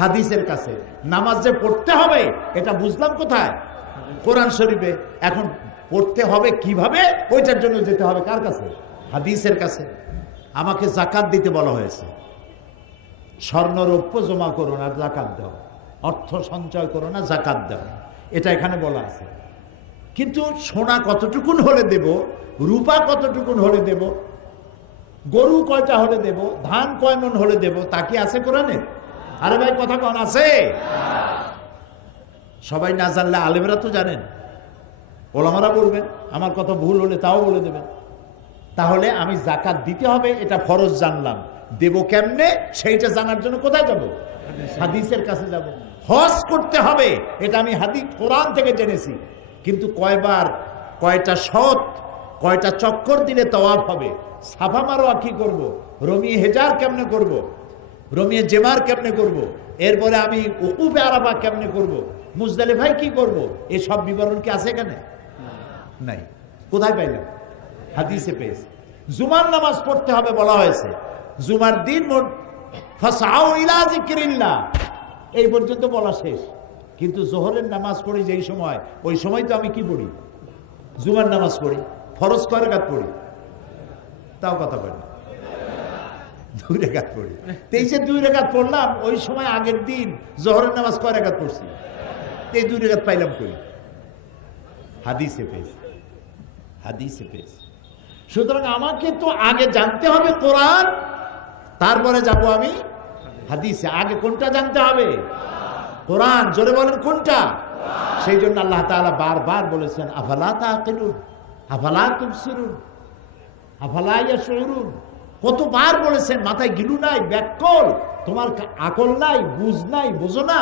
হাদিসের কাছে। নামাজ যে পড়তে হবে এটা বুঝলাম কোথায়? কোরআন শরীফে। এখন পড়তে হবে কিভাবে, ওইটার জন্য যেতে হবে কার কাছে? হাদিসের কাছে। আমাকে যাকাত দিতে বলা হয়েছে। স্বর্ণ রৌপ্য জমা করো না, যাকাত দাও। অর্থ সঞ্চয় করো না, যাকাত দাও। এটা এখানে বলা আছে। কিন্তু সোনা কতটুকুন হলে দেব, রূপা কতটুকুন হলে দেব, গরু কয়টা হলে দেব, ধান কয় মন হলে দেব, তা কি আছে কোরআনে? আরে ভাই কথা কোন আছে? সবাই না জানলে আলেমরা তো জানেন, ওলামারা বলবেন, আমার কথা ভুল হলে তাও বলে দেবেন। তাহলে আমি যাকাত দিতে হবে এটা ফরজ জানলাম, দেব কেমনে সেইটা জানার জন্য কোথায় যাব? হাদিসের কাছে যাব। হজ করতে হবে এটা আমি হাদিস কোরআন থেকে জেনেছি, কিন্তু কয়বার, কয়টা শত, কয়টা চক্কর দিলে তওয়াফ হবে, সাফা মারোয়া কি করব, রমিয়ে হেজার কেমনে করব, রমিয়ে জেমার কেমনে করব, এরপরে আমি উকুফে আরাফা কেমনে করব, মুজদালিফায় কি করব, এসব বিবরণ কি আছে এখানে? নাই। কোথায় পাইলাম? হাদিসে পেয়েছে। জুমার নামাজ পড়তে হবে বলা হয়েছে, জুমার দিন ফাসাউ ইলা যিকরিল্লাহ এই পর্যন্ত বলা শেষ। কিন্তু জোহরের নামাজ পড়ি যেই সময়, ওই সময় তো আমি কি পড়ি? জুমার নামাজ পড়ি। ফরজ কয় রাকাত পড়ি? তাও কথা বলি, 2 রাকাত পড়ি। 2 রাকাত পড়লাম, ওই সময় আগের দিন জোহরের নামাজ কয় রাকাত পড়ছি? এই 2 রাকাত পাইলাম কই? হাদিসে পেয়েছি, হাদিসে পেয়েছি। সুতরাং আমাকে তো আগে জানতে হবে কোরআন, তারপরে যাব আমি হাদিসে। আগে কোনটা জানতে হবে? কোরআন। জোরে বলেন কোনটা? সেই জন্য আল্লাহ তাআলা বারবার বলেছেন আফালা তাআকিলুন, আফালা তুবসিরুন, আফালা ইয়াশউরুন। কতবার বলেছেন, মাথায় গিলু নাই, ব্যাককল, তোমার আকল নাই, বুঝ নাই, বোঝো না?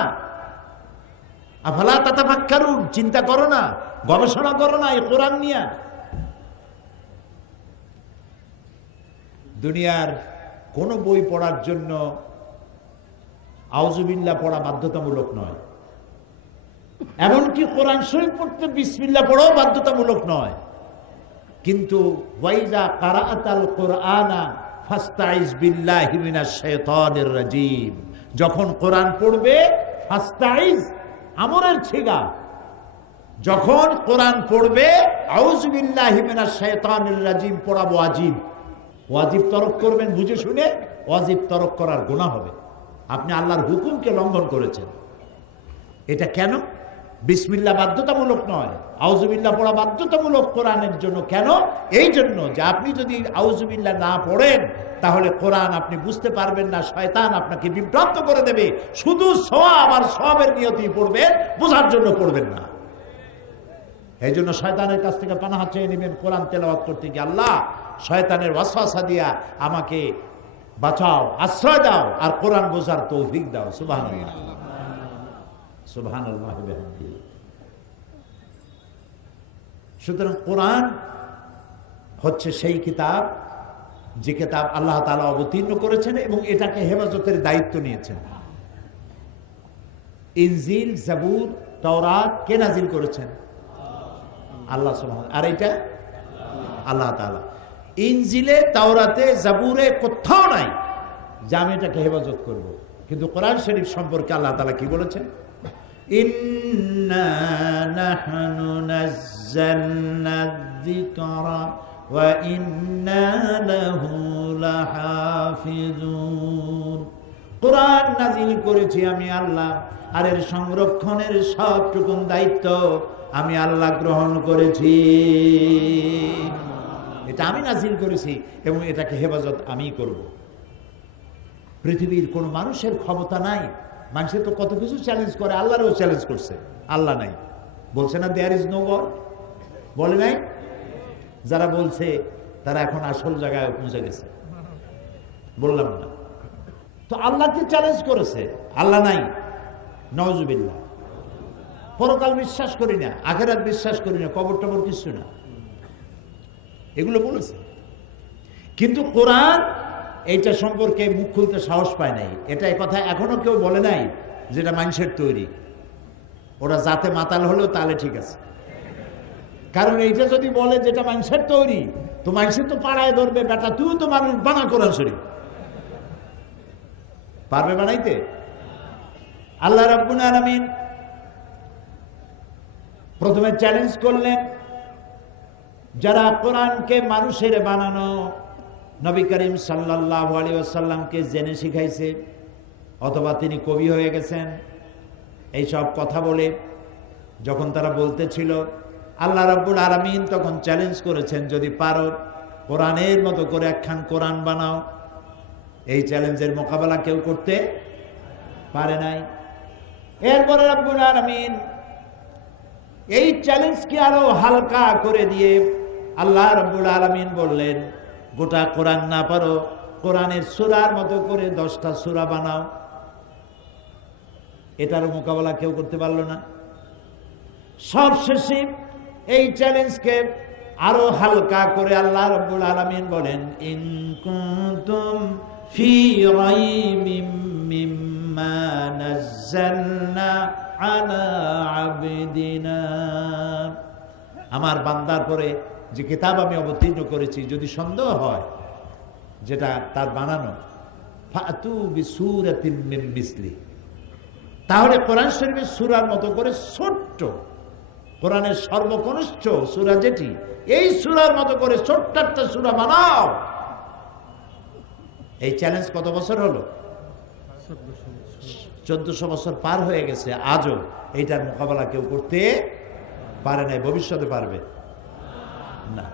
আফালা তাতাফাক্কারুন, চিন্তা করো না, গবেষণা করো না এই কোরআন নিয়ে? দুনিয়ার কোন বই পড়ার জন্য আউযুবিল্লাহ পড়া বাধ্যতামূলক নয়, এমনকি কোরআন শরীফ পড়তে বিসমিল্লাহ পড়াও বাধ্যতামূলক নয়। কিন্তু ওয়াইজা কারাআতাল কুরআনা ফাস্তাইজ বিল্লাহি মিনাশ শাইতানির রাজিম, যখন কোরআন পড়বে, ফাস্তাইজ আমরের ছিগা, যখন কোরআন পড়বে আউযু বিল্লাহি মিনাশ শাইতানির রাজিম পড়া ওয়াজিব। ওয়াজিব তরক করবেন বুঝে শুনে, ওয়াজিব তরক করার গুনাহ হবে। আপনি আল্লাহর হুকুমকে লঙ্ঘন করেছেন। এটা কেন? বিসমিল্লাহ বাধ্যতামূলক নয়, আউযুবিল্লাহ পড়া বাধ্যতামূলক কোরআনের জন্য। কেন? এই জন্য যে আপনি যদি আউযুবিল্লাহ না পড়েন তাহলে কোরআন আপনি বুঝতে পারবেন না, শয়তান আপনাকে বিভ্রান্ত করে দেবে। শুধু সওয়াব আর সওয়াবের নিয়তেই পড়বেন, বোঝার জন্য পড়বেন না। এই জন্য শয়তানের কাছ থেকে পানাহ চেয়ে নেবেন কোরআন তেলাওয়াত করতে গিয়ে। আল্লাহ, শয়তানের ওয়াসওয়াসা দিয়া আমাকে বাঁচাও, আশ্রয় দাও, আর কোরআন বোঝার তৌফিক দাও। সুবহানাল্লাহ, সুবহানাল্লাহ। সুতরাং কোরআন হচ্ছে সেই কিতাব, যে কিতাব আল্লাহ তাআলা অবতীর্ণ করেছেন এবং এটাকে হেফাজতের দায়িত্ব নিয়েছেন। ইনজিল, জাবুর, তাওরাত কে নাজিল করেছেন? আল্লাহ সুবহানাহু। আর এটা আল্লাহ তাআলা। ইনজিলে, তাওরাতে, জাবুরে কোথাও নাই যে আমি এটাকে হেফাজত করব। কিন্তু কোরআন শরীফ সম্পর্কে আল্লাহ তাআলা কি বলেছেন? ইন্না নাহনু নাযালনা যিকরা ওয়া ইন্না লাহু লাহাফিজুন। কোরআন নাযিল করেছি আমি আল্লাহ, আর এর সংরক্ষণের সবটুকু দায়িত্ব আমি আল্লাহ গ্রহণ করেছি। এটা আমি নাযিল করেছি এবং এটাকে হেফাজত আমি করব। পৃথিবীর কোন মানুষের ক্ষমতা নাই। মানুষের তো কত কিছু চ্যালেঞ্জ করে, আল্লাহরও চ্যালেঞ্জ করছে। আল্লাহ নাই বলছে না, দেয়ার ইজ নো গড, বলে নাই? যারা বলছে তারা এখন আসল জায়গায় পৌঁছে গেছে, বললাম না? তো আল্লাহকে চ্যালেঞ্জ করেছে, আল্লাহ নাই, নাউজুবিল্লাহ। পরকাল বিশ্বাস করি না, আখিরাত বিশ্বাস করি না, কবর টবর কিছু না, এগুলো বলেছে। কিন্তু কোরআন এইটা সম্পর্কে মুখ খুলতে সাহস পায় নাই। এটা কথা এখনো কেউ বলে নাই যেটা মানুষের তৈরি। ওরা যাতে মাতাল হলেও তাহলে ঠিক আছে, কারণ এইটা যদি বলে যেটা মানুষের তৈরি, তো মানুষের তো পাড়ায় ধরবে, বেটা তুই তো মানুষ বানা কোরআন শরীফ, পারবে বানাইতে? আল্লাহ রাব্বুল আলামিন প্রথমে চ্যালেঞ্জ করলেন যারা কোরআনকে মানুষের বানানো, নবী করিম সাল্লাল্লাহু আলাইহি ওয়াসাল্লামকে জেনে শিখাইছে, অথবা তিনি কবি হয়ে গেছেন, এইসব কথা বলে যখন তারা বলতেছিল আল্লাহ রাব্বুল আলামিন তখন চ্যালেঞ্জ করেছেন, যদি পারো কোরআনের মতো করে একখান কোরআন বানাও। এই চ্যালেঞ্জের মোকাবেলা কেউ করতে পারে নাই। এরপরে রাব্বুল আলামিন এই চ্যালেঞ্জকে আরো হালকা করে দিয়ে আল্লাহ রাব্বুল আলামিন বললেন, গোটা কোরআন না পারো, কোরআনের সূরার মতো করে 10টা সূরা বানাও। এটারও মোকাবেলা কেউ করতে পারলো না। সবশেষে এই চ্যালেঞ্জকে আরো হালকা করে আল্লাহ রাব্বুল আলামিন বলেন, ইন কুনতুম ফি রাইবিম মিম্মা নাযালনা আলা আবদিনা, আমার বান্দার পরে যে কিতাব আমি অবতীর্ণ করেছি, যদি সন্দেহ হয় যেটা তার বানানো, ফাতু বিসূরাতিন মিন মিসলি, তাহলে কোরআন শরীফের সূরার মতো করে ছোট্ট, কোরআনের সর্বকনিষ্ঠ সূরা যেটি, এই সূরার মতো করে ছোট্ট একটা সূরা বানাও। এই চ্যালেঞ্জ কত বছর হলো? 1400 বছর পার হয়ে গেছে। আজও এইটার মোকাবেলা কেউ করতে পারে নাই, ভবিষ্যতে পারবে না।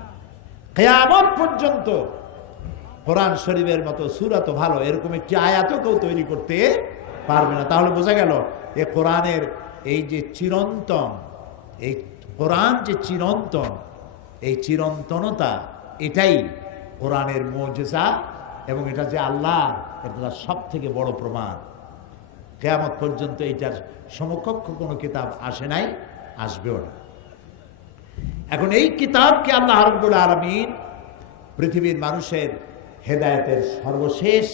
কিয়ামত পর্যন্ত কোরআন শরীফের মতো সূরা তো ভালো, এরকম একটি আয়াতও কেউ তৈরি করতে পারবে না। তাহলে বোঝা গেল এই কোরআনের এই যে চিরন্তন, এই কোরআন যে চিরন্তন, এই চিরন্তনতা এটাই কোরআনের মুজিজা, এবং এটা যে আল্লাহ, এটা সব থেকে বড় প্রমাণ। কিয়ামত পর্যন্ত এটার সমকক্ষ কোনো কিতাব আসে নাই, আসবেও না। এখন এই কিতাবকে আল্লাহ রাব্বুল আলামিন পৃথিবীর মানুষের হেদায়েতের সর্বশেষ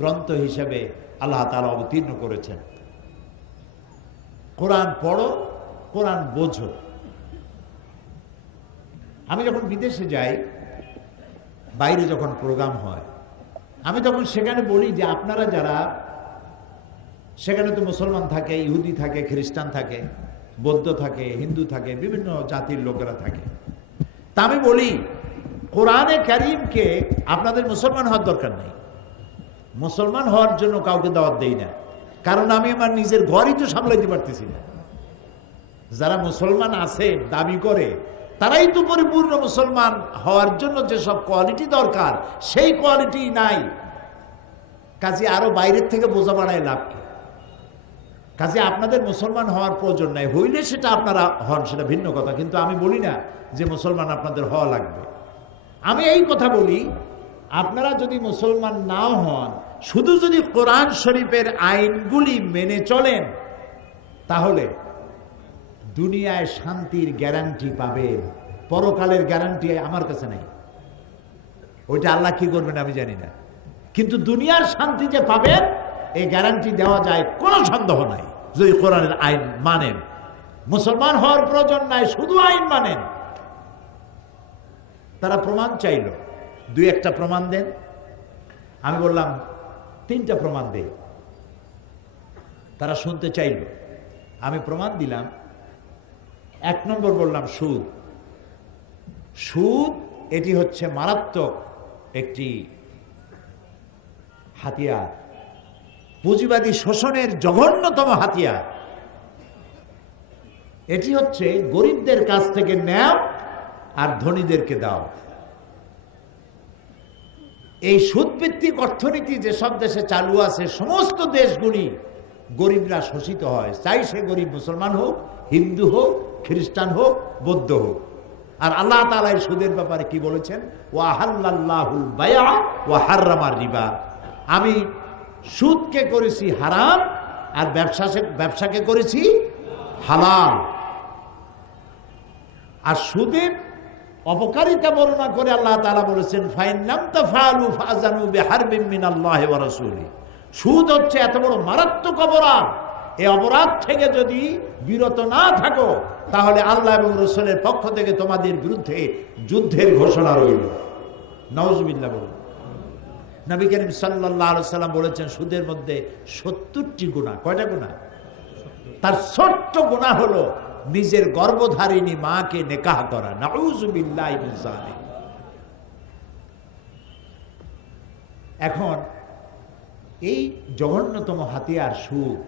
গ্রন্থ হিসেবে আল্লাহ তাআলা অবতীর্ণ করেছেন। কোরআন পড়ো, কোরআন বোঝো। আমি যখন বিদেশে যাই, বাইরে যখন প্রোগ্রাম হয়, আমি তখন সেখানে বলি যে আপনারা যারা সেখানে, তো মুসলমান থাকে, ইহুদি থাকে, খ্রিস্টান থাকে, বৌদ্ধ থাকে, হিন্দু থাকে, বিভিন্ন জাতির লোকেরা থাকে, তা আমি বলি কোরআনে কারীমকে আপনাদের মুসলমান হওয়ার দরকার নেই। মুসলমান হওয়ার জন্য কাউকে দাওয়াত দেই না, কারণ আমি আমার নিজের ঘরই তো সামলাইতে পারতেছি না। যারা মুসলমান আছে দাবি করে, তারাই তো পরিপূর্ণ মুসলমান হওয়ার জন্য যেসব কোয়ালিটি দরকার সেই কোয়ালিটি নাই। কাজে আরো বাইরের থেকে বোঝা বাড়ায় লাভ কি? কাজে আপনাদের মুসলমান হওয়ার প্রয়োজন নাই, হইলে সেটা আপনারা হন, সেটা ভিন্ন কথা, কিন্তু আমি বলি না যে মুসলমান আপনাদের হওয়া লাগবে। আমি এই কথা বলি, আপনারা যদি মুসলমান নাও হন, শুধু যদি কোরআন শরীফের আইনগুলি মেনে চলেন, তাহলে দুনিয়ায় শান্তির গ্যারান্টি পাবেন, পরকালের গ্যারান্টি আমার কাছে নাই। ওইটা আল্লাহ কি করবেন আমি জানি না, কিন্তু দুনিয়ার শান্তি যে পাবেন এই গ্যারান্টি দেওয়া যায়, কোনো সন্দেহ নাই। যদি কোরআনের আইন মানেন, মুসলমান হওয়ার প্রয়োজন নাই, শুধু আইন মানেন। তারা প্রমাণ চাইল, 2-1টা প্রমাণ দেন। আমি বললাম 3টা প্রমাণ দে। তারা শুনতে চাইল, আমি প্রমাণ দিলাম। 1 নম্বর বললাম সুদ। সুদ এটি হচ্ছে মারাত্মক একটি হাতিয়ার, পুঁজিবাদী শোষণের জঘন্যতম হাতিয়ার। এটি হচ্ছে গরিবদের কাছ থেকে নেও আর ধনীদেরকে দাও। এই সুদভিত্তিক অর্থনীতি যেসব দেশে চালু আছে, সমস্ত দেশগুলি গরিবরা শোষিত হয়, চাই সে গরিব মুসলমান হোক, হিন্দু হোক, খ্রিস্টান হোক, বৌদ্ধ হোক। আর আল্লাহ তাআলা এই সুদের ব্যাপারে কি বলেছেন? ওয়া হাল্লাল্লাহুল বায়আ ওয়া হাররামার রিবা। আমি সুদকে করেছি হারাম আর ব্যবসাকে করেছি হালাল। আর সুদের অপকারিতা বর্ণনা করে আল্লাহ তাআলা বলেছেন, ফাইন লাম তাফআলু ফাযানু বিহারবিন মিনাল্লাহি ওয়া রাসূলিহি। সুদ হচ্ছে এত বড় মারাত্মক অপরাধ, এই অপরাধ থেকে যদি বিরত না থাকো, তাহলে আল্লাহ এবং রাসূলের পক্ষ থেকে তোমাদের বিরুদ্ধে যুদ্ধের ঘোষণা রইল। নাউজুবিল্লাহ বলুন। নবী করিম সাল্লাল্লাহু আলাইহি সাল্লাম বলেছেন, সুদের মধ্যে 70টি গুনাহ। কয়টা গুনাহ? তার ছোট্ট গুনাহ হলো নিজের গর্ভধারিণী মাকে নিকাহ করা। নাউজুবিল্লাহি মিন যালিক। এখন এই জঘন্যতম হাতিয়ার সুদ,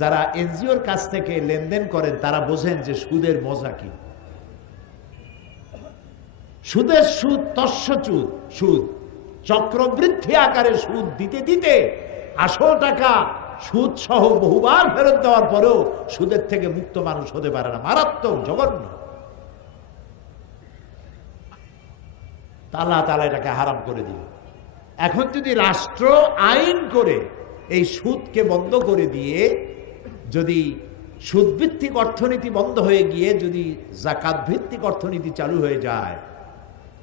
যারা এনজিওর কাছ থেকে লেনদেন করেন তারা বোঝেন যে সুদের মজা কি। সুদের সুদ তস্যচুদ সুদ, চক্রবৃদ্ধি আকারে সুদ দিতে দিতে আসল টাকা সুদ সহ বহুবার ফেরত দেওয়ার পরেও সুদের থেকে মুক্ত মানুষ হতে পারে না। মারাত্মক, জঘন্য। আল্লাহ তাআলা এটাকে হারাম করে দিল। এখন যদি রাষ্ট্র আইন করে এই সুদকে বন্ধ করে দিয়ে, যদি সুদভিত্তিক অর্থনীতি বন্ধ হয়ে গিয়ে যদি যাকাত ভিত্তিক অর্থনীতি চালু হয়ে যায়,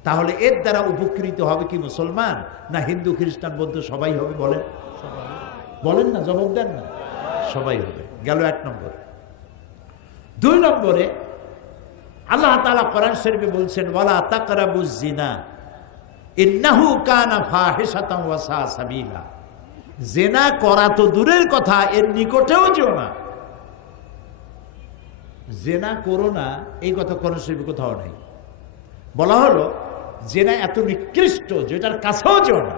তাহলে এর দ্বারা উপকৃত হবে কি মুসলমান না হিন্দু, খ্রিস্টান, বৌদ্ধ সবাই হবে? বলেন, বলেন না, জবাব দেন না। সবাই হবে। গেল 1 নম্বর। 2 নম্বরে আল্লাহ তাআলা কোরআন শরীফে বলছেন, ওয়ালা তাকরাবুজ জিনা ইন্নাহু কানা ফাহিশাতান ওয়া সা সাবিলা। জিনা করা তো দূরের কথা, এর নিকটেও যেও না। জিনা করো না, এই কথা কোরআন শরীফে কোথাও নেই। বলা হলো জিনা এত নিকৃষ্ট যেটার কাছেও যেও না।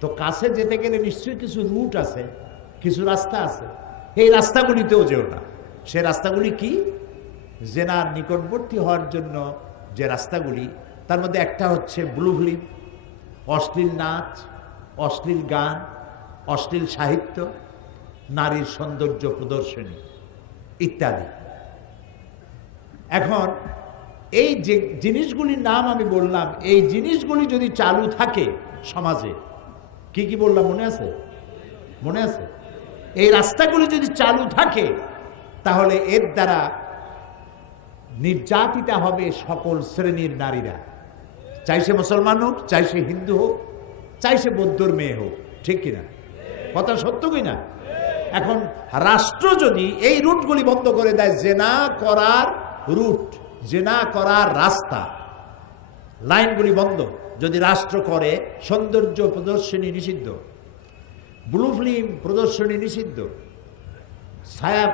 তো কাছে যেতে গেলে নিশ্চয়ই কিছু রুট আছে, কিছু রাস্তা আছে, এই রাস্তাগুলিতেও যেও না। সে রাস্তাগুলি কি? জিনার নিকটবর্তী হওয়ার জন্য যে রাস্তাগুলি, তার মধ্যে একটা হচ্ছে ব্লু ফিল্ম, অশ্লীল নাচ, অশ্লীল গান, অশ্লীল সাহিত্য, নারীর সৌন্দর্য প্রদর্শনী ইত্যাদি। এখন এই যে জিনিসগুলির নাম আমি বললাম, এই জিনিসগুলি যদি চালু থাকে সমাজে, কি কি বললাম মনে আছে? মনে আছে? এই রাস্তাগুলি যদি চালু থাকে, তাহলে এর দ্বারা নির্যাতিতা হবে সকল শ্রেণীর নারীরা, চাই সে মুসলমান হোক, চাই সে হিন্দু হোক, চাই সে বৌদ্ধর মেয়ে হোক। ঠিক কিনা? কথা সত্য কিনা? এখন রাষ্ট্র যদি এই রুটগুলি বন্ধ করে দেয়, জেনা করার রুট, জেনা করার রাস্তা, লাইনগুলি বন্ধ যদি রাষ্ট্র করে, সৌন্দর্য প্রদর্শনী নিষিদ্ধ, ব্লু ফিল্ম প্রদর্শনী নিষিদ্ধ, ছায়া,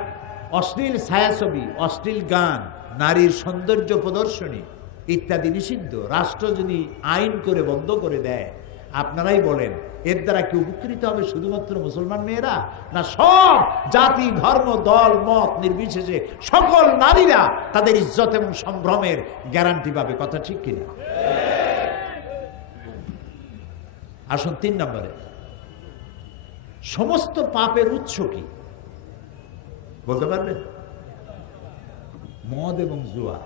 অশ্লীল ছায়াছবি, অশ্লীল গান, নারীর সৌন্দর্য প্রদর্শনী ইত্যাদি নিষিদ্ধ, রাষ্ট্র যদি আইন করে বন্ধ করে দেয়, আপনারাই বলেন এর দ্বারা কি উপকৃত হবে শুধুমাত্র মুসলমান মেয়েরা, না সব জাতি, ধর্ম, দল, মত নির্বিশেষে সকল নারীরা তাদের ইজ্জত এবং সম্ভ্রমের গ্যারান্টি পাবে? কথা ঠিক কিনা? আসুন 3 নম্বরে, সমস্ত পাপের উৎস কি বলতে পারবেন? মদ এবং জুয়া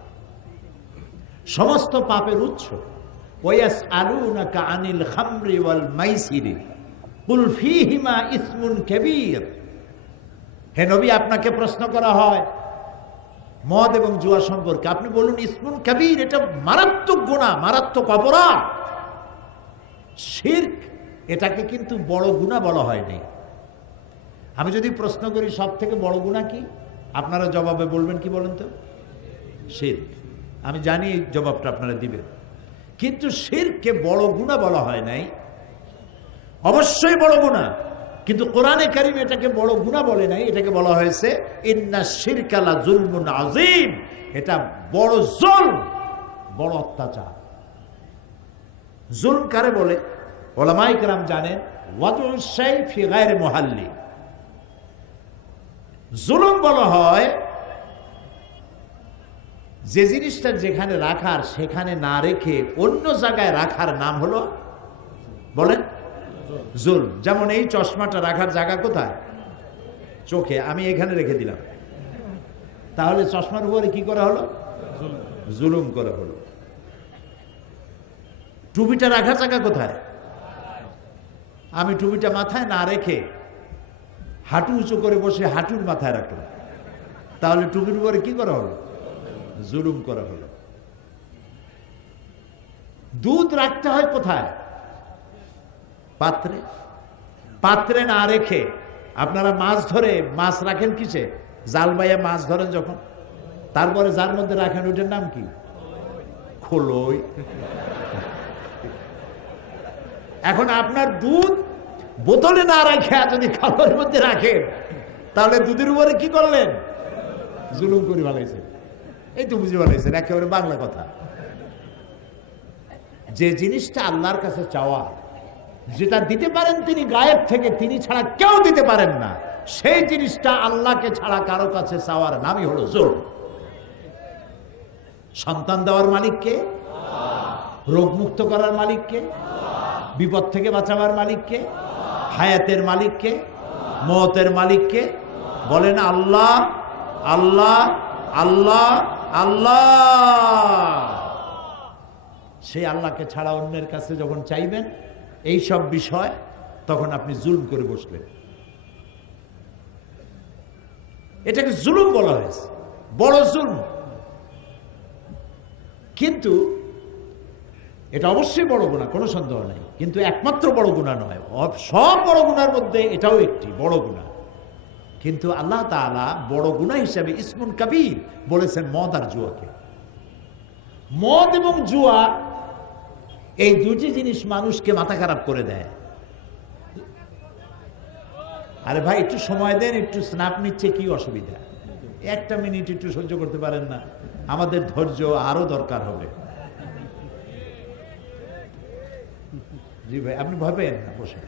সমস্ত পাপের উৎস। ওয়াসআলুনাকা আনিল খামরি ওয়াল মাইসিরি কুল ফীহিমা ইসমুন কাবীর। হে নবী, আপনাকে প্রশ্ন করা হয় মদ এবং জুয়া সম্পর্কে, আপনি বলুন ইসমুন কাবীর, এটা মারাত্মক গুনাহ, মারাত্মক অপরাধ। শিরক, এটাকে কিন্তু বড় গুনাহ বলা হয়নি। আমি যদি প্রশ্ন করি সব থেকে বড় গুনাহ কি, আপনারা জবাবে বলবেন কি বলেন তো? শিরক। আমি জানি এই জবাবটা আপনারা দিবেন, কিন্তু শিরককে বড় গুনাহ বলা হয় নাই। অবশ্যই বড় গুনাহ, কিন্তু কোরআনে কারীম এটাকে বড় গুনাহ বলে নাই, এটাকে বলা হয়েছে ইন্নাশ শিরকা লা যুলমুন আযীম। এটা বড় জুলম, বড় অত্যাচার। জুলম কারে বলে? উলামায়ে কেরাম জানেন, ওয়াদউশ শাই ফি গায়রি মুহাল্লি। জুলুম বলা হয় যে জিনিসটা যেখানে রাখার সেখানে না রেখে অন্য জায়গায় রাখার নাম হলো, বলেন, জুলম। যেমন এই চশমাটা রাখার জায়গা কোথায়? চোখে। আমি এখানে রেখে দিলাম, তাহলে চশমার উপরে কি করা হলো? জুলুম করা হলো। টুপিটা রাখার জায়গা কোথায়? আমি টুপিটা মাথায় না রেখে হাঁটু উঁচু করে বসে হাঁটুর মাথায় রাখলাম, তাহলে টুপির উপরে কি করা হলো? জুলুম করা হলো। দুধ রাখতে হয় কোথায়? পাত্রে। পাত্রে না রেখে আপনারা মাছ ধরে, মাছ রাখেন কিসে? জাল বাইয়া মাছ ধরেন যখন, তারপরে যার মধ্যে রাখেন ওইটার নাম কি? খোলই। এখন আপনার দুধ বোতলে না রাখে যদি খাবারের মধ্যে রাখেন, তাহলে দুধের উপরে কি করলেন? জুলুম করে ভালাইছে। এই তো বুঝে ভালাইছেন, একেবারে বাংলা কথা। যে জিনিসটা আল্লাহর কাছে চাওয়া, যেটা দিতে পারেন তিনি গায়েব থেকে, তিনি ছাড়া কেউ দিতে পারেন না, সেই জিনিসটা আল্লাহকে ছাড়া কারো কাছে চাওয়ার নামই হলো জুলম। সন্তান দেওয়ার মালিক কে? রোগমুক্ত করার মালিককে, বিপদ থেকে বাঁচাবার মালিককে, হায়াতের মালিককে, মওতের মালিককে। বলেন আল্লাহ আল্লাহ আল্লাহ আল্লাহ। সেই আল্লাহকে ছাড়া অন্যের কাছে যখন চাইবেন এই সব বিষয়, তখন আপনি জুলুম করে বসলেন। এটাকে জুলুম বলা হয়েছে, বড় জুলুম। কিন্তু এটা অবশ্যই বড় গুনাহ, কোনো সন্দেহ নেই, কিন্তু একমাত্র বড় গুনাহ নয়। সব বড় গুনার মধ্যে এটাও একটি বড় গুনাহ। কিন্তু আল্লাহ তাআলা বড় গুনাহ হিসাবে ইসমুন কাবীর বলেছেন মদ আর জুয়াকে। মদ এবং জুয়া এই দুটি জিনিস মানুষকে মাথা খারাপ করে দেয়। আরে ভাই একটু সময় দেন, একটু স্ন্যাপ নিচ্ছে, কি অসুবিধা? একটা মিনিট একটু সহ্য করতে পারেন না? আমাদের ধৈর্য আরো দরকার হবে। জি ভাই, আপনি ভয় পেন না, বসে।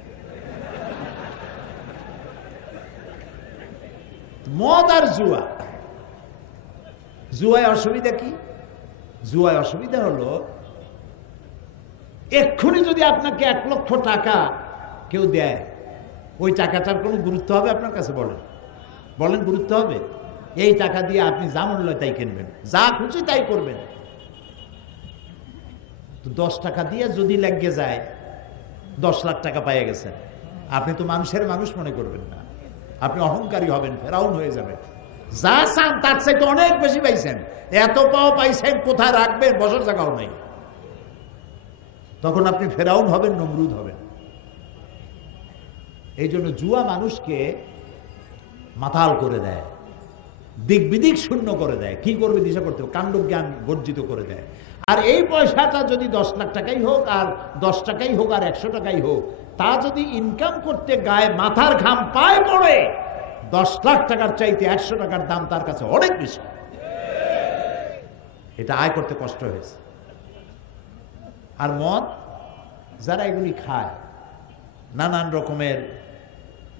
মদ আর জুয়া, জুয়ায় অসুবিধা কি? জুয়ায় অসুবিধা হলো এক্ষুনি যদি আপনাকে 1 লক্ষ টাকা কেউ দেয়, ওই টাকাটার কোনো গুরুত্ব হবে আপনার কাছে? বলেন বলেন, গুরুত্ব হবে? এই টাকা দিয়ে আপনি যা মূল্য তাই কিনবেন, যা খুশি তাই করবেন। তো 10 টাকা দিয়ে যদি লেগে যায় 10 লাখ টাকা পেয়ে গেছেন, আপনি তো মানুষের মানুষ মনে করবেন না, আপনি অহংকারী হবেন, ফেরাউন হয়ে যাবেন। যা চান তার চাইতে অনেক বেশি পাইছেন, এত পাও পাইছেন, কোথায় রাখবেন বছর জায়গাও নাই। তখন আপনি ফেরাউন হবেন, নমরুদ হবেন। এই জন্য জুয়া মানুষকে মাতাল করে দেয়, দিক বিদিক শূন্য করে দেয়, কি করবে দিশা করতে হবে, কাণ্ড জ্ঞান বর্জিত করে দেয়। আর এই পয়সাটা যদি 10 লাখ টাকাই হোক, আর 10 টাকাই হোক, আর 100 টাকাই হোক, তা যদি ইনকাম করতে গায়ে মাথার ঘাম পায়ে পড়ে, 10 লাখ টাকার চাইতে 100 টাকার দাম তার কাছে অনেক বেশি। এটা আয় করতে কষ্ট হয়েছে। আর মদ, যারা এগুলি খায়, নানান রকমের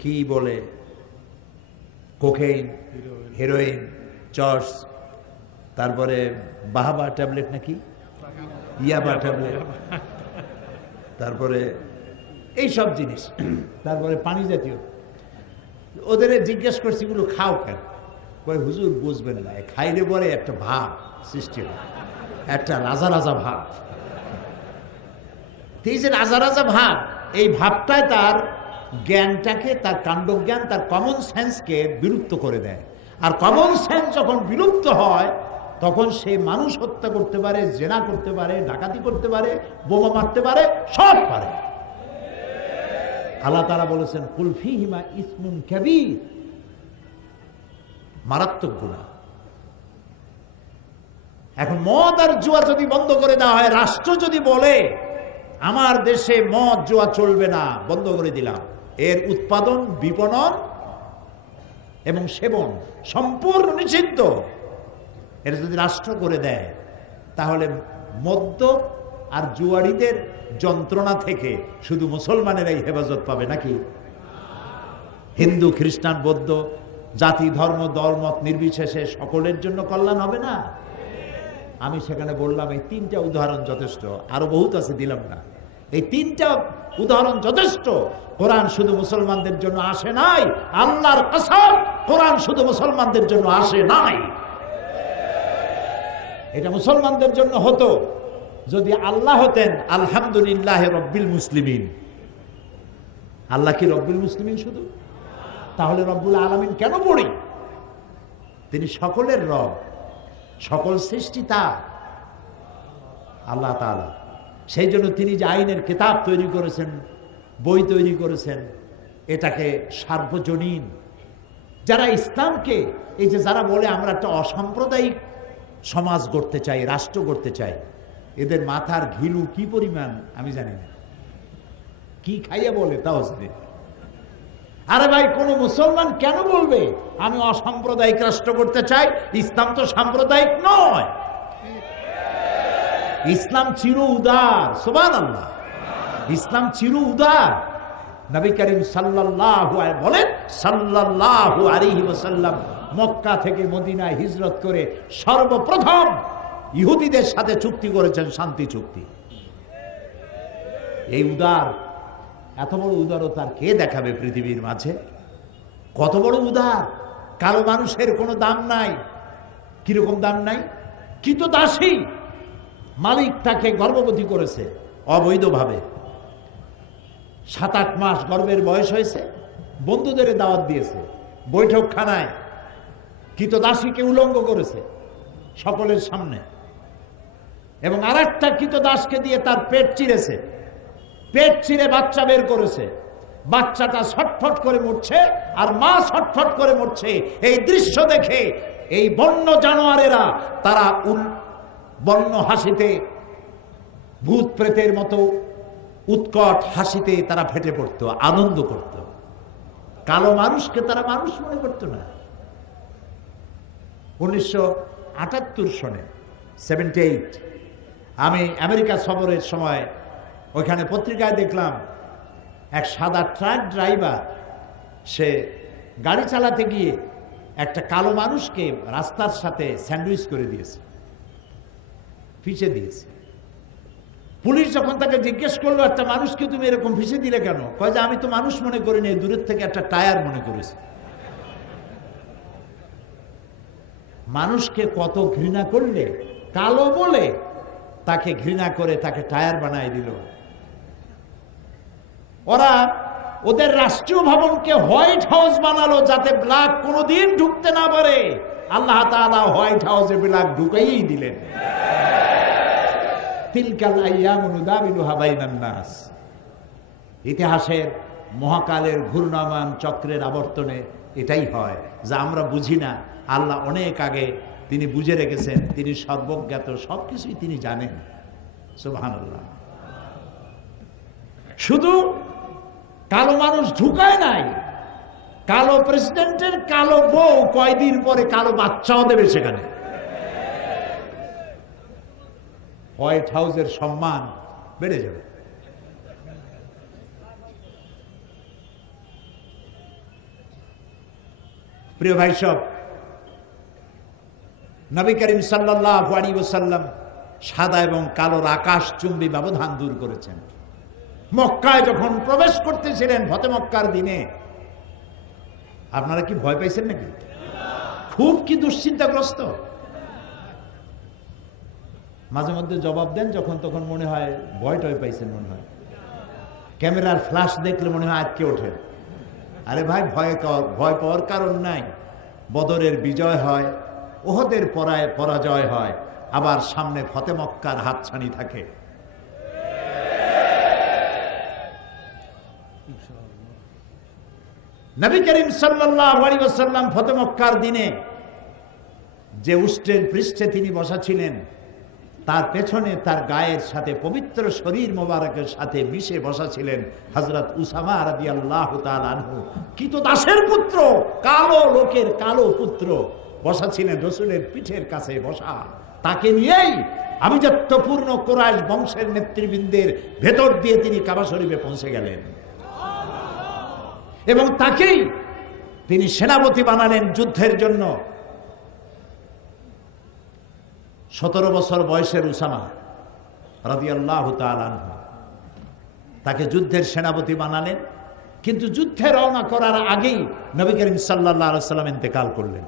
কি বলে, কোকেইন, হেরোইন, চর্স, তারপরে বাহাবা ট্যাবলেট নাকি ইয়াবা ট্যাবলেট, তারপরে এই সব জিনিস, তারপরে পানি জাতীয়। ওদের জিজ্ঞেস করছি এগুলো খাও কেন? কয় হুজুর বুঝবেন না, খাইলে পরে একটা ভাব সৃষ্টি হয়, একটা রাজা রাজা ভাব। এই যে রাজা রাজা ভাব, এই ভাবটায় তার জ্ঞানটাকে, তার কাণ্ডজ্ঞান, তার কমন সেন্সকে বিলুপ্ত করে দেয়। আর কমন সেন্স যখন বিলুপ্ত হয়, তখন সে মানুষ হত্যা করতে পারে, জেনা করতে পারে, ডাকাতি করতে পারে, বোমা মারতে পারে, সব পারে। আল্লাহ তাআলা বলেছেন কুল ফীহিমা ইসমুন কাবীর, মারাত্মক গুনাহ। এখন মদ আর জুয়া যদি বন্ধ করে দেওয়া হয়, রাষ্ট্র যদি বলে আমার দেশে মদ জুয়া চলবে না, বন্ধ করে দিলাম, এর উৎপাদন, বিপণন এবং সেবন সম্পূর্ণ নিষিদ্ধ, এটা যদি রাষ্ট্র করে দেয়, তাহলে মদ্য আর জুয়ারিদের যন্ত্রণা থেকে শুধু মুসলমানেরাই হেফাজত পাবে নাকি? হিন্দু, খ্রিস্টান, বৌদ্ধ, জাতি, ধর্ম, দলমত নির্বিশেষে সকলের জন্য কল্যাণ হবে না? আমি সেখানে বললাম এই 3টা উদাহরণ যথেষ্ট, আরো বহুত আছে, দিলাম না। এই 3টা উদাহরণ যথেষ্ট। কোরআন শুধু মুসলমানদের জন্য আসে নাই, আল্লাহর কসম, কোরআন শুধু মুসলমানদের জন্য আসে নাই। এটা মুসলমানদের জন্য হতো যদি আল্লাহ হতেন আলহামদুলিল্লাহ রব্বিল মুসলিমিন। আল্লাহ কি রব্বিল মুসলিমিন শুধু? তাহলে রব্বুল আলামিন কেন পড়ি? তিনি সকলের রব, সকল সৃষ্টি তার, আল্লাহ তাআলা। সেই জন্য তিনি যে আইনের কিতাব তৈরি করেছেন, বই তৈরি করেছেন, এটাকে সার্বজনীন। যারা ইসলামকে, এই যে যারা বলে আমরা একটা অসাম্প্রদায়িক সমাজ গড়তে চাই, রাষ্ট্র গড়তে চাই, এদের মাথার ঘিলু কি পরিমাণ আমি জানি না, কি খাইয়া বলে তাও জানি। আরে ভাই, কোন মুসলমান কেন বলবে আমি অসাম্প্রদায়িক রাষ্ট্র করতে চাই? ইসলাম তো সাম্প্রদায়িক নয়, ইসলাম চির উদার। সুবহানাল্লাহ, ইসলাম চির উদার। নবী করিম সাল্লাল্লাহু আলাইহি বলেন, সাল্লাল্লাহু আলাইহি ওয়াসাল্লাম মক্কা থেকে মদিনায় হিজরত করে সর্বপ্রথম ইহুদিদের সাথে চুক্তি করেছেন, শান্তি চুক্তি। এই উদার, এত বড় উদারতার কে দেখাবে পৃথিবীর মাঝে? কত বড় উদার! কালো মানুষের কোনো দাম নাই। কিরকম দাম নাই? কৃতদাসী, মালিক তাকে গর্ভবতী করেছে অবৈধভাবে, 7-8 মাস গর্ভের বয়স হয়েছে, বন্ধুদের দাওয়াত দিয়েছে, বৈঠকখানায় কৃতদাসীকে উলঙ্গ করেছে সকলের সামনে, এবং আরেকটা কৃতদাসকে দিয়ে তার পেট চিরেছে, পেট চিরে বাচ্চা বের করেছে, বাচ্চাটা ছটফট করে মরছে আর মা ছটফট করে মরছে। এই দৃশ্য দেখে এই বন্য জানোয়ারেরা তারা বন্য হাসিতে, ভূত প্রেতের মতো উৎকট হাসিতে তারা ফেটে পড়ত, আনন্দ করত। কালো মানুষকে তারা মানুষ মনে করত না। 1978 সনে 78 আমি আমেরিকা সফরের সময় ওইখানে পত্রিকায় দেখলাম এক সাদা ট্রাক ড্রাইভার, সে গাড়ি চালাতে গিয়ে একটা কালো মানুষকে রাস্তার সাথে স্যান্ডউইচ করে দিয়েছে, ফিচে দিয়েছে। পুলিশ যখন তাকে জিজ্ঞেস করলো, একটা মানুষকে তুমি এরকম ফিচে দিলে কেন? কয় যে আমি তো মানুষ মনে করিনি, দূরের থেকে একটা টায়ার মনে করেছি। মানুষকে কত ঘৃণা করলে, কালো বলে তাকে ঘৃণা করে তাকে টায়ার বানায় দিল। ওরা ওদের রাষ্ট্রীয় ভবনকে হোয়াইট হাউস বানালো যাতে ব্ল্যাক কোনোদিন ঢুকতে না পারে। আল্লাহ তাআলা হোয়াইট হাউসে ব্ল্যাক ঢুকাইই দিলেন। তিলকাল আইয়ামু নুদাবিলুহা বাইনান নাস। ইতিহাসের মহাকালের ঘূর্ণায়মান চক্রের আবর্তনে এটাই হয়, যা আমরা বুঝি না। আল্লাহ অনেক আগে তিনি বুঝে রেখেছেন, তিনি সর্বজ্ঞাত, সবকিছুই তিনি জানেন। সুবহানাল্লাহ। শুধু কালো মানুষ ঢুকায় নাই, কালো প্রেসিডেন্টের কালো বউ কয়দিন পরে কালো বাচ্চাও দেবে সেখানে। হোয়াইট হাউসের সম্মান বেড়ে যাবে। প্রিয় ভাই সব, নবী করিম সাল্লাল্লাহু আলাইহি ওয়াসাল্লাম সাদা এবং কালোর আকাশচুম্বী ব্যবধান দূর করেছেন। মক্কায় যখন প্রবেশ করতেছিলেন ফতে মক্কার দিনে, আপনারা কি ভয় পাইছেন নাকি? খুব কি দুশ্চিন্তাগ্রস্ত? মাঝে মধ্যে জবাব দেন যখন তখন, মনে হয় ভয় টয় পাইছেন, মনে হয় ক্যামেরার ফ্ল্যাশ দেখলে মনে হয় আটকে ওঠে। আরে ভাই, ভয় পাওয়ার কারণ নাই। বদরের বিজয় হয়, ওহদের পরাজয় হয়, আবার সামনে ফতে মক্কার হাতছানি থাকে। নবী করিম সাল্লাল্লাহু আলাইহি ওয়াসাল্লাম ফতে মক্কার দিনে যে উষ্ট্রের পৃষ্ঠে তিনি বসা ছিলেন, তার পেছনে তার গায়ের সাথে, পবিত্র শরীর মোবারকের সাথে মিশে বসা ছিলেন হযরত উসামা রাদিয়াল্লাহু তাআলা আনহু। কৃতদাসের পুত্র, কালো লোকের কালো পুত্র বসা ছিলেন রাসূলের পিঠের কাছে বসা। তাকে নিয়েই আভিজাত্যপূর্ণ কুরাইশ বংশের নেতৃবৃন্দের ভেতর দিয়ে তিনি কাবা শরীফে পৌঁছে গেলেন, এবং তাকেই তিনি সেনাপতি বানালেন যুদ্ধের জন্য। 17 বছর বয়সের উসামা রাদিয়াল্লাহু তাআলা আনহু, তাকে যুদ্ধের সেনাপতি বানালেন। কিন্তু যুদ্ধে রওনা করার আগেই নবী করিম সাল্লাল্লাহু আলাইহি ওয়াসাল্লাম ইন্তেকাল করলেন।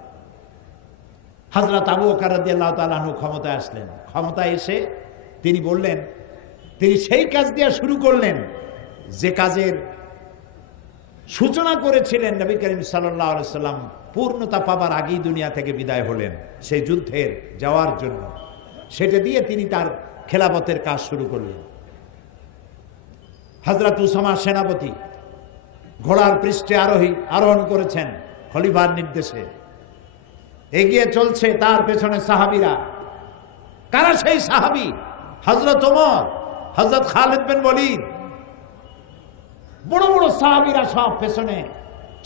হযরত আবু বকর রাদিয়াল্লাহু তাআলা আনহু ক্ষমতায় আসলেন। ক্ষমতায় এসে তিনি বললেন, তিনি সেই কাজ দিয়ে শুরু করলেন যে কাজের সূচনা করেছিলেন নবী করিম সাল্লাল্লাহু আলাইহি ওয়াসাল্লাম পূর্ণতা পাবার আগেই দুনিয়া থেকে বিদায় হলেন সেই যুদ্ধের যাওয়ার জন্য। সেটা দিয়ে তিনি তার খেলাফতের কাজ শুরু করলেন। হযরত উসামা সেনাপতি, ঘোড়ার পৃষ্ঠে আরোহণ করেছেন খলিফার নির্দেশে। এগিয়ে চলছে তার পেছনে সাহাবীরা। কারা সেই সাহাবী? হযরত ওমর, হযরত খালিদ বিন ওয়ালিদ, বড় বড় সাহাবীরা সব পেছনে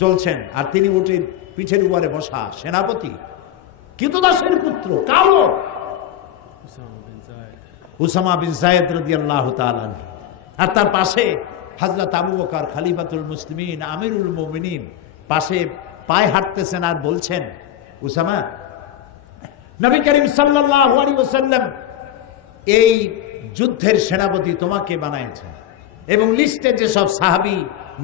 চলছেন, আর তিনি উটের পিঠের উপরে বসা সেনাপতি, কৃতদাসের পুত্র, কালো উসামা বিন যায়েদ রাদিয়াল্লাহু তাআলা। আর তার পাশে হযরত আবু বকর খলিফাতুল মুসলিমিন, আমিরুল মুমিনিন, পাশে পায়ে হাঁটতেছেন আর বলছেন, উসামা, নবী করিম সাল্লাল্লাহু আলাইহি ওয়াসাল্লাম এই যুদ্ধের সেনাপতি তোমাকে বানাইছেন, এবং লিস্টে যেসব সাহাবী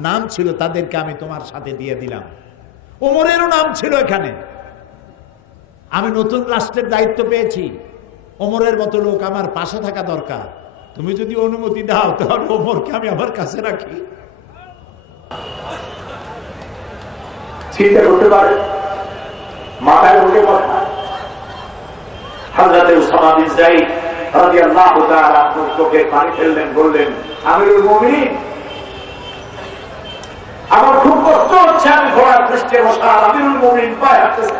নাম ছিল তাদেরকে আমি তোমার সাথে দিয়ে দিলাম। ওমরেরও নাম ছিল এখানে। আমি নতুন রাষ্ট্রের দায়িত্ব পেয়েছি, ওমরের মতো লোক আমার পাশে থাকা দরকার। তুমি যদি অনুমতি দাও তাহলে ওমরকে আমি আমার কাছে রাখি। চিন্তা করতে পারে, মাথায় উঠে কথা। হযরত উসামা বিন যায়েদ রাদিয়াল্লাহু তাআলা চোখে পানি ফেললেন, বললেন, আমিরুল মুমিনিন, আমার খুব কষ্ট হচ্ছে, আমি ঘোড়ার পৃষ্ঠে বসা, আমিরুল মুমিনিন পায়ে হাঁটতেছে,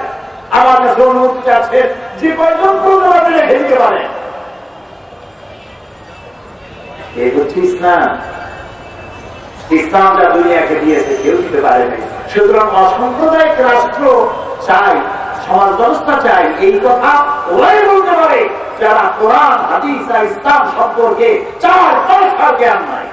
আমার কাছে অনুমতি আছে, যে কয়জন প্রয়োজন রেখে দিতে পারে। এই হচ্ছে ইসলাম। ইসলামটা দুনিয়াকে দিয়েছে, কেউ দিতে পারে নাই। সুতরাং অসাম্প্রদায়িক রাষ্ট্র চাই, সমাজ ব্যবস্থা চাই, এই কথা ওরাই বলতে পারে যারা কোরআন, হাদিস আর ইসলাম সম্পর্কে 4-5 সাল জ্ঞান নাই।